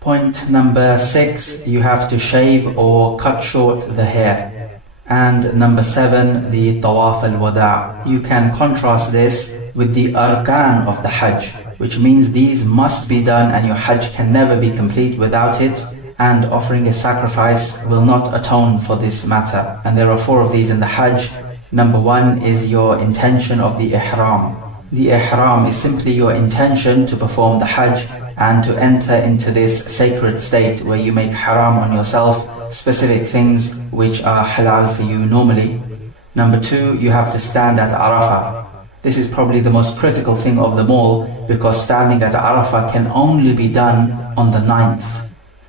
Point number 6, you have to shave or cut short the hair. And number 7, the Tawaf al-Wada'. You can contrast this with the Arkan of the Hajj, which means these must be done and your Hajj can never be complete without it. and offering a sacrifice will not atone for this matter. And there are 4 of these in the Hajj. Number 1 is your intention of the ihram. The ihram is simply your intention to perform the Hajj and to enter into this sacred state where you make haram on yourself specific things which are halal for you normally. Number 2, you have to stand at Arafah. This is probably the most critical thing of them all, because standing at Arafah can only be done on the 9th.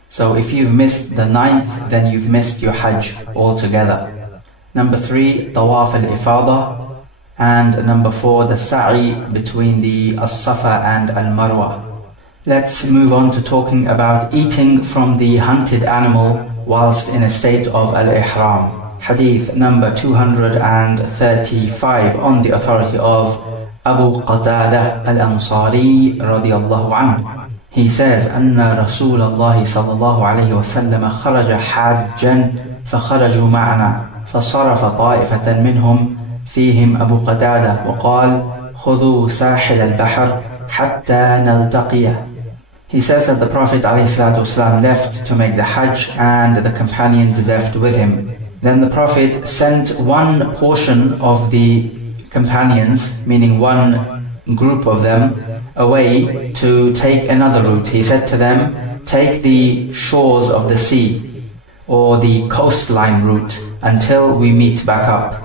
So if you've missed the 9th, then you've missed your Hajj altogether. Number 3, Tawaf al-Ifada. And number 4, the sa'i between the As-Safa and Al-Marwa. Let's move on to talking about eating from the hunted animal whilst in a state of al-ihram. Hadith number 235 on the authority of Abu Qatada al-Ansari radiyallahu anhu. He says, أن رسول الله صلى الله عليه وسلم خرج حاجا فخرجوا معنا فصرف طائفة منهم فيهم أبو قتادة وقال خذوا ساحل البحر حتى نلتقيه. He says that the Prophet ﷺ left to make the Hajj and the companions left with him. Then the Prophet sent one portion of the companions, meaning one group of them, away to take another route. He said to them, take the shores of the sea or the coastline route until we meet back up.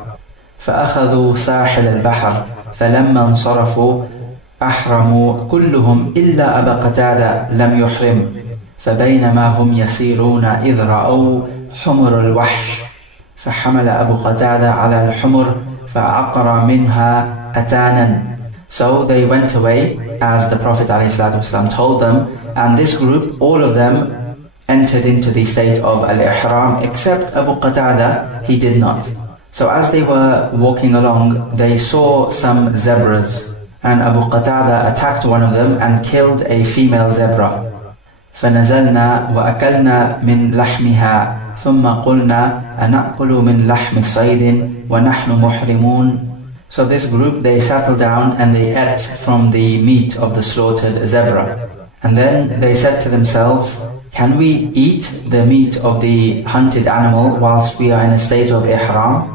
فأخذوا ساحل البحر فلما انصرفوا أحرموا كلهم إلا أبا قتادة لم يحرم فبينما هم يسيرون إذ رأوا حمر الوحش فحمل أبو قتادة على الحمر فعقر منها أتانا. So they went away as the Prophet ﷺ told them, and this group, all of them, entered into the state of al-ihram except Abu Qatada. He did not. So as they were walking along, they saw some zebras, and Abu Qatada attacked one of them and killed a female zebra. فنزلنا وأكلنا من لحمها ثم قلنا أنأكل من لحم الصيد ونحن محرمون. So this group, they settled down and they ate from the meat of the slaughtered zebra. And then they said to themselves, can we eat the meat of the hunted animal whilst we are in a state of ihram?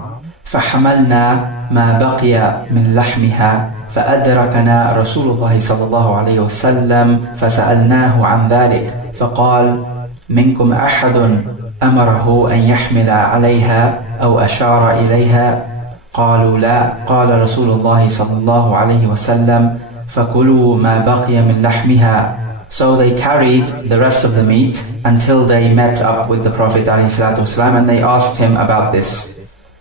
فحملنا ما بقي من لحمها فأدركنا رسول الله صلى الله عليه وسلم فسألناه عن ذلك فقال منكم أحد أمره أن يحمل عليها أو أشار إليها؟ قالوا لا. قال رسول الله صلى الله عليه وسلم فكلوا ما بقي من لحمها. So they carried the rest of the meat until they met up with the Prophet ﷺ and they asked him about this.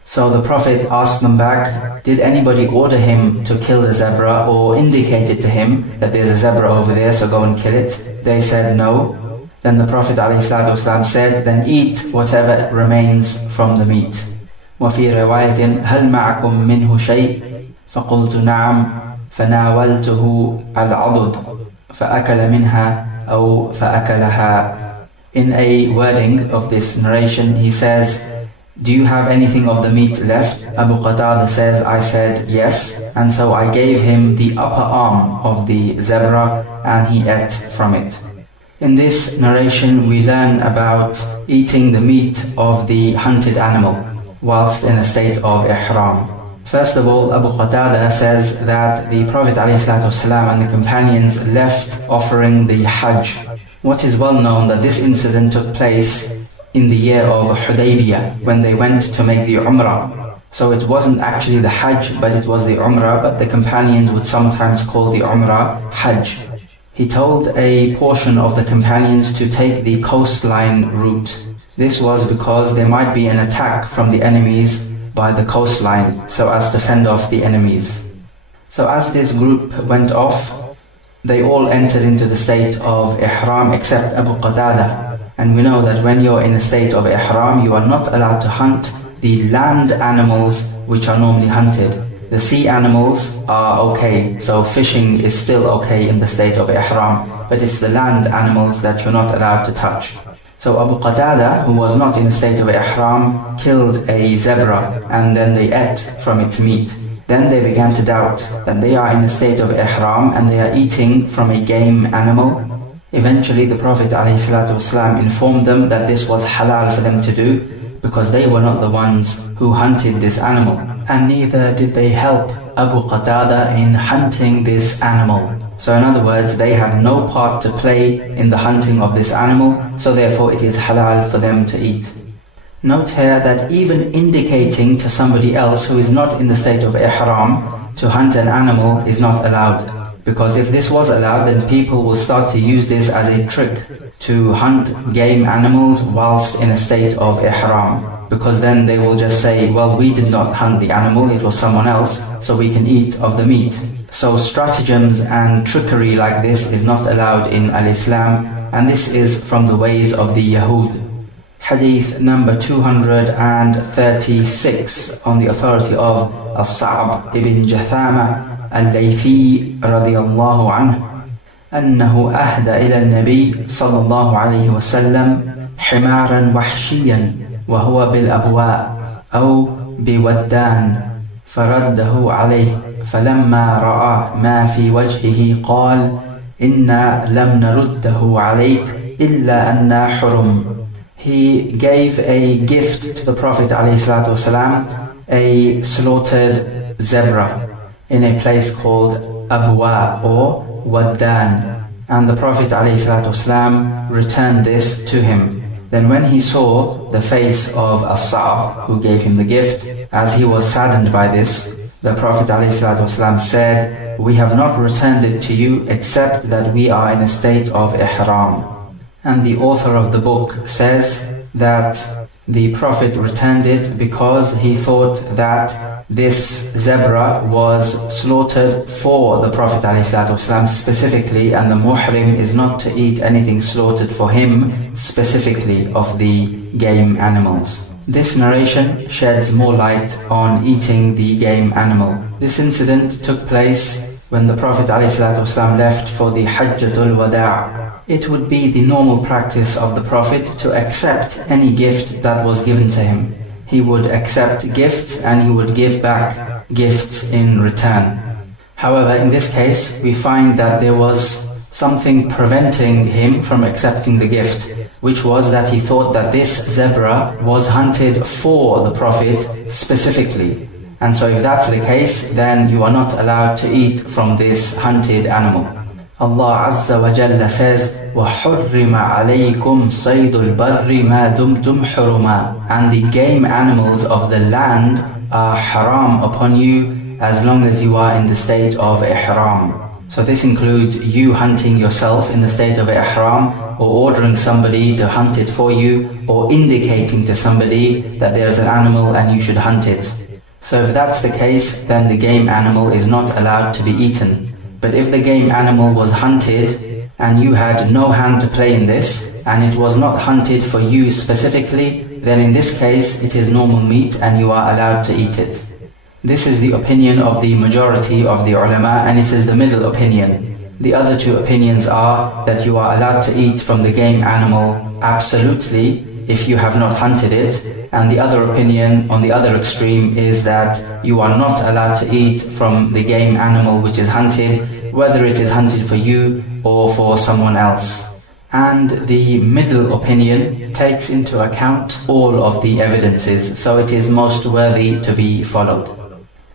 So the Prophet asked them back, did anybody order him to kill the zebra or indicated to him that there's a zebra over there, so go and kill it? They said no. Then the Prophet ﷺ said, then eat whatever remains from the meat. وفي رواية هل معكم منه شيء؟ فقلت نعم فناولته العضد فأكل منها أو فأكلها. In a wording of this narration, he says, do you have anything of the meat left? Abu Qatada says, I said yes, and so I gave him the upper arm of the zebra and he ate from it. In this narration we learn about eating the meat of the hunted animal whilst in a state of ihram. First of all, Abu Qatada says that the Prophet ﷺ and the companions left offering the Hajj. What is well known that this incident took place in the year of Hudaybiyah, when they went to make the Umrah. So it wasn't actually the Hajj, but it was the Umrah, but the companions would sometimes call the Umrah Hajj. He told a portion of the companions to take the coastline route. This was because there might be an attack from the enemies by the coastline, so as to fend off the enemies. So as this group went off, they all entered into the state of ihram except Abu Qatada. And we know that when you're in a state of ihram, you are not allowed to hunt the land animals which are normally hunted. The sea animals are okay, so fishing is still okay in the state of ihram, but it's the land animals that you're not allowed to touch. So Abu Qatada, who was not in a state of ihram, killed a zebra and then they ate from its meat. Then they began to doubt that they are in a state of ihram and they are eating from a game animal. Eventually the Prophet ﷺ informed them that this was halal for them to do, because they were not the ones who hunted this animal, and neither did they help Abu Qatada in hunting this animal. So in other words, they had no part to play in the hunting of this animal, so therefore it is halal for them to eat. Note here that even indicating to somebody else who is not in the state of ihram to hunt an animal is not allowed. Because if this was allowed, then people will start to use this as a trick to hunt game animals whilst in a state of ihram. Because then they will just say, well, we did not hunt the animal, it was someone else, so we can eat of the meat. So stratagems and trickery like this is not allowed in Al-Islam, and this is from the ways of the Yahud. Hadith number 236 on the authority of As-Sa'ab ibn Jathama Al-Laythi radiyallahu anhu أنه أهدى إلى النبي صلى الله عليه وسلم حمارا وحشيا وهو بالأبواء أو بودان فرده عليه فلما رأى ما في وجهه قال إنا لم نرده عليك إلا أننا حرم. He gave a gift to the Prophet ﷺ, a slaughtered zebra in a place called Abwa or Waddan, and the Prophet ﷺ returned this to him. Then when he saw the face of As-Sa'ab, who gave him the gift, as he was saddened by this, the Prophet ﷺ said, "We have not returned it to you except that we are in a state of ihram." And the author of the book says that the Prophet returned it because he thought that this zebra was slaughtered for the Prophet ﷺ specifically, and the muhrim is not to eat anything slaughtered for him specifically of the game animals. This narration sheds more light on eating the game animal. This incident took place when the Prophet ﷺ left for the Hajjatul Wada'. It would be the normal practice of the Prophet to accept any gift that was given to him. He would accept gifts and he would give back gifts in return. However, in this case, we find that there was something preventing him from accepting the gift, which was that he thought that this zebra was hunted for the Prophet specifically. And so if that's the case, then you are not allowed to eat from this hunted animal. Allah Azza wa Jalla says, وَحُرِّمَ عَلَيْكُمْ صَيْدُ الْبَرِّ مَا دُمْتُمْ حُرُمًا. And the game animals of the land are haram upon you as long as you are in the state of ihram. So this includes you hunting yourself in the state of ihram, or ordering somebody to hunt it for you, or indicating to somebody that there's an animal and you should hunt it. So if that's the case, then the game animal is not allowed to be eaten. But if the game animal was hunted and you had no hand to play in this, and it was not hunted for you specifically, then in this case it is normal meat and you are allowed to eat it. This is the opinion of the majority of the ulama, and it is the middle opinion. The other two opinions are that you are allowed to eat from the game animal absolutely if you have not hunted it, and the other opinion on the other extreme is that you are not allowed to eat from the game animal which is hunted, whether it is hunted for you or for someone else. And the middle opinion takes into account all of the evidences, so it is most worthy to be followed.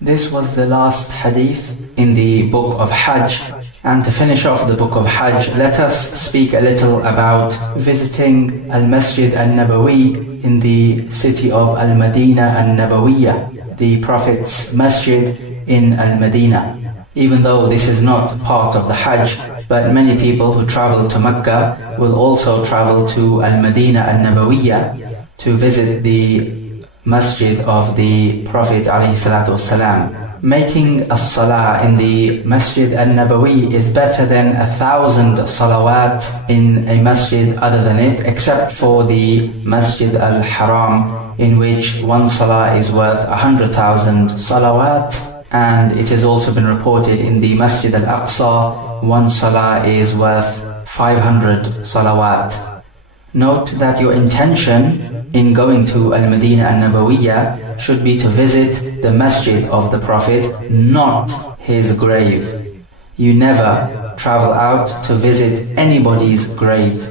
This was the last hadith in the book of Hajj. And to finish off the book of Hajj, let us speak a little about visiting Al-Masjid Al-Nabawi in the city of Al-Madinah Al-Nabawiyah, the Prophet's Masjid in Al-Madinah. Even though this is not part of the Hajj, but many people who travel to Mecca will also travel to Al-Madinah Al-Nabawiyah to visit the Masjid of the Prophet ﷺ. Making a salah in the Masjid al-Nabawi is better than 1,000 salawat in a masjid other than it, except for the Masjid al-Haram, in which one salah is worth 100,000 salawat, and it has also been reported in the Masjid al-Aqsa, one salah is worth 500 salawat. Note that your intention in going to Al-Madinah Al-Nabawiyah should be to visit the masjid of the Prophet, not his grave. You never travel out to visit anybody's grave.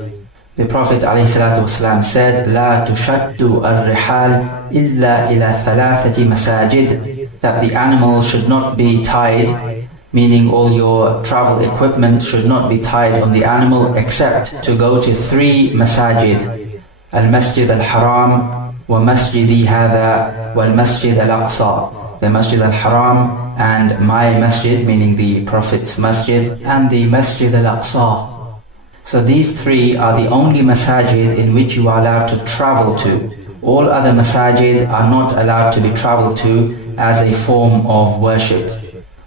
The Prophet ﷺ said, لا تشد الرحال إلا إلى ثلاثة مساجد, that the animal should not be tied, meaning all your travel equipment should not be tied on the animal except to go to 3 masajid: Al-Masjid Al-Haram, wa Masjidi Hadha, wal Masjid Al-Aqsa. The Masjid Al-Haram and my masjid, meaning the Prophet's masjid, and the Masjid Al-Aqsa. So these 3 are the only masajid in which you are allowed to travel to. All other masajid are not allowed to be traveled to as a form of worship,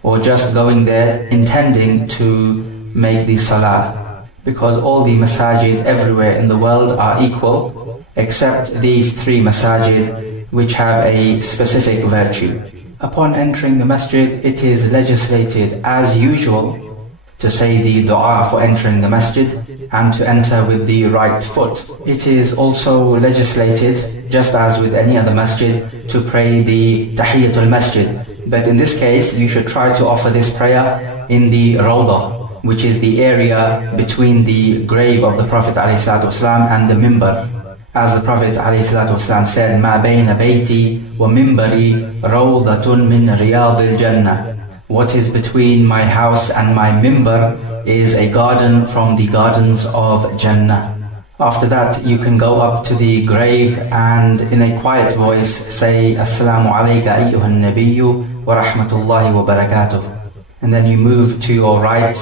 or just going there intending to make the salah, because all the masajid everywhere in the world are equal, except these 3 masajid which have a specific virtue. Upon entering the masjid, it is legislated as usual to say the dua for entering the masjid and to enter with the right foot. It is also legislated, just as with any other masjid, to pray the Tahiyatul Masjid. But in this case, you should try to offer this prayer in the Rawdah, which is the area between the grave of the Prophet ﷺ and the mimbar. As the Prophet ﷺ said, مَا بَيْنَ بَيْتِي وَمِمْبَرِي رَوْضَةٌ مِّن رِيَاضِ الْجَنَّةِ. What is between my house and my mimbar is a garden from the gardens of Jannah. After that, you can go up to the grave and in a quiet voice say, Assalamu alayka ayyuhan nabiyyu wa rahmatullahi wa barakatuh. And then you move to your right,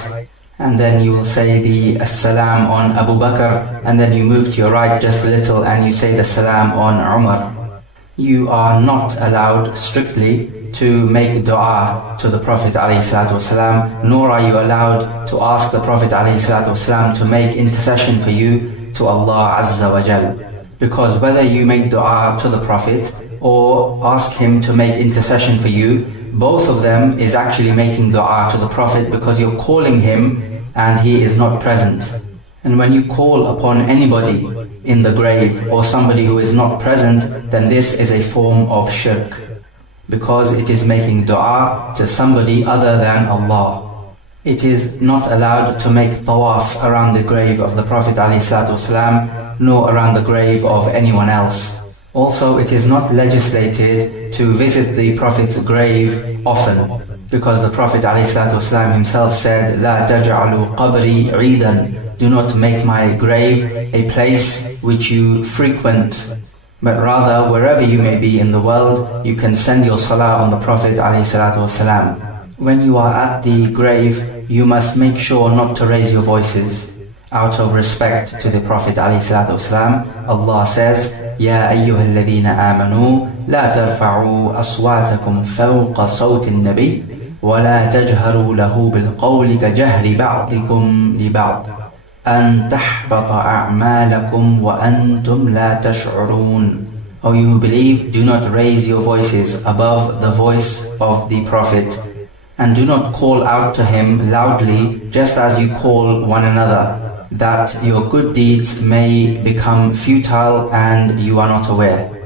and then you will say the Assalam on Abu Bakr, and then you move to your right just a little and you say the Salam on Umar. You are not allowed strictly to make dua to the Prophet ﷺ, nor are you allowed to ask the Prophet ﷺ to make intercession for you to Allah Azza wa Jal. Because whether you make dua to the Prophet or ask him to make intercession for you, both of them is actually making dua to the Prophet, because you're calling him and he is not present. And when you call upon anybody in the grave or somebody who is not present, then this is a form of shirk, because it is making dua to somebody other than Allah. It is not allowed to make tawaf around the grave of the Prophet ﷺ, nor around the grave of anyone else. Also, it is not legislated to visit the Prophet's grave often, because the Prophet ﷺ himself said, لا تجعلوا قبري عيدا. Do not make my grave a place which you frequent, but rather wherever you may be in the world, you can send your salah on the Prophet ﷺ. When you are at the grave, you must make sure not to raise your voices out of respect to the Prophet ﷺ. Allah says, يَا أَيُّهَا الَّذِينَ آمَنُوا لَا تَرْفَعُوا أَصْوَاتَكُمْ فَوْقَ صَوْتِ النَّبِيِّ وَلَا تَجْهَرُوا لَهُ بِالْقَوْلِ كَجَهْرِ بَعْضِكُمْ لِبَعْضٍ أَن تَحْبَطَ أَعْمَالَكُمْ وَأَنْتُمْ لَا تَشْعُرُونَ. O you who believe, do not raise your voices above the voice of the Prophet, and do not call out to him loudly just as you call one another, that your good deeds may become futile and you are not aware.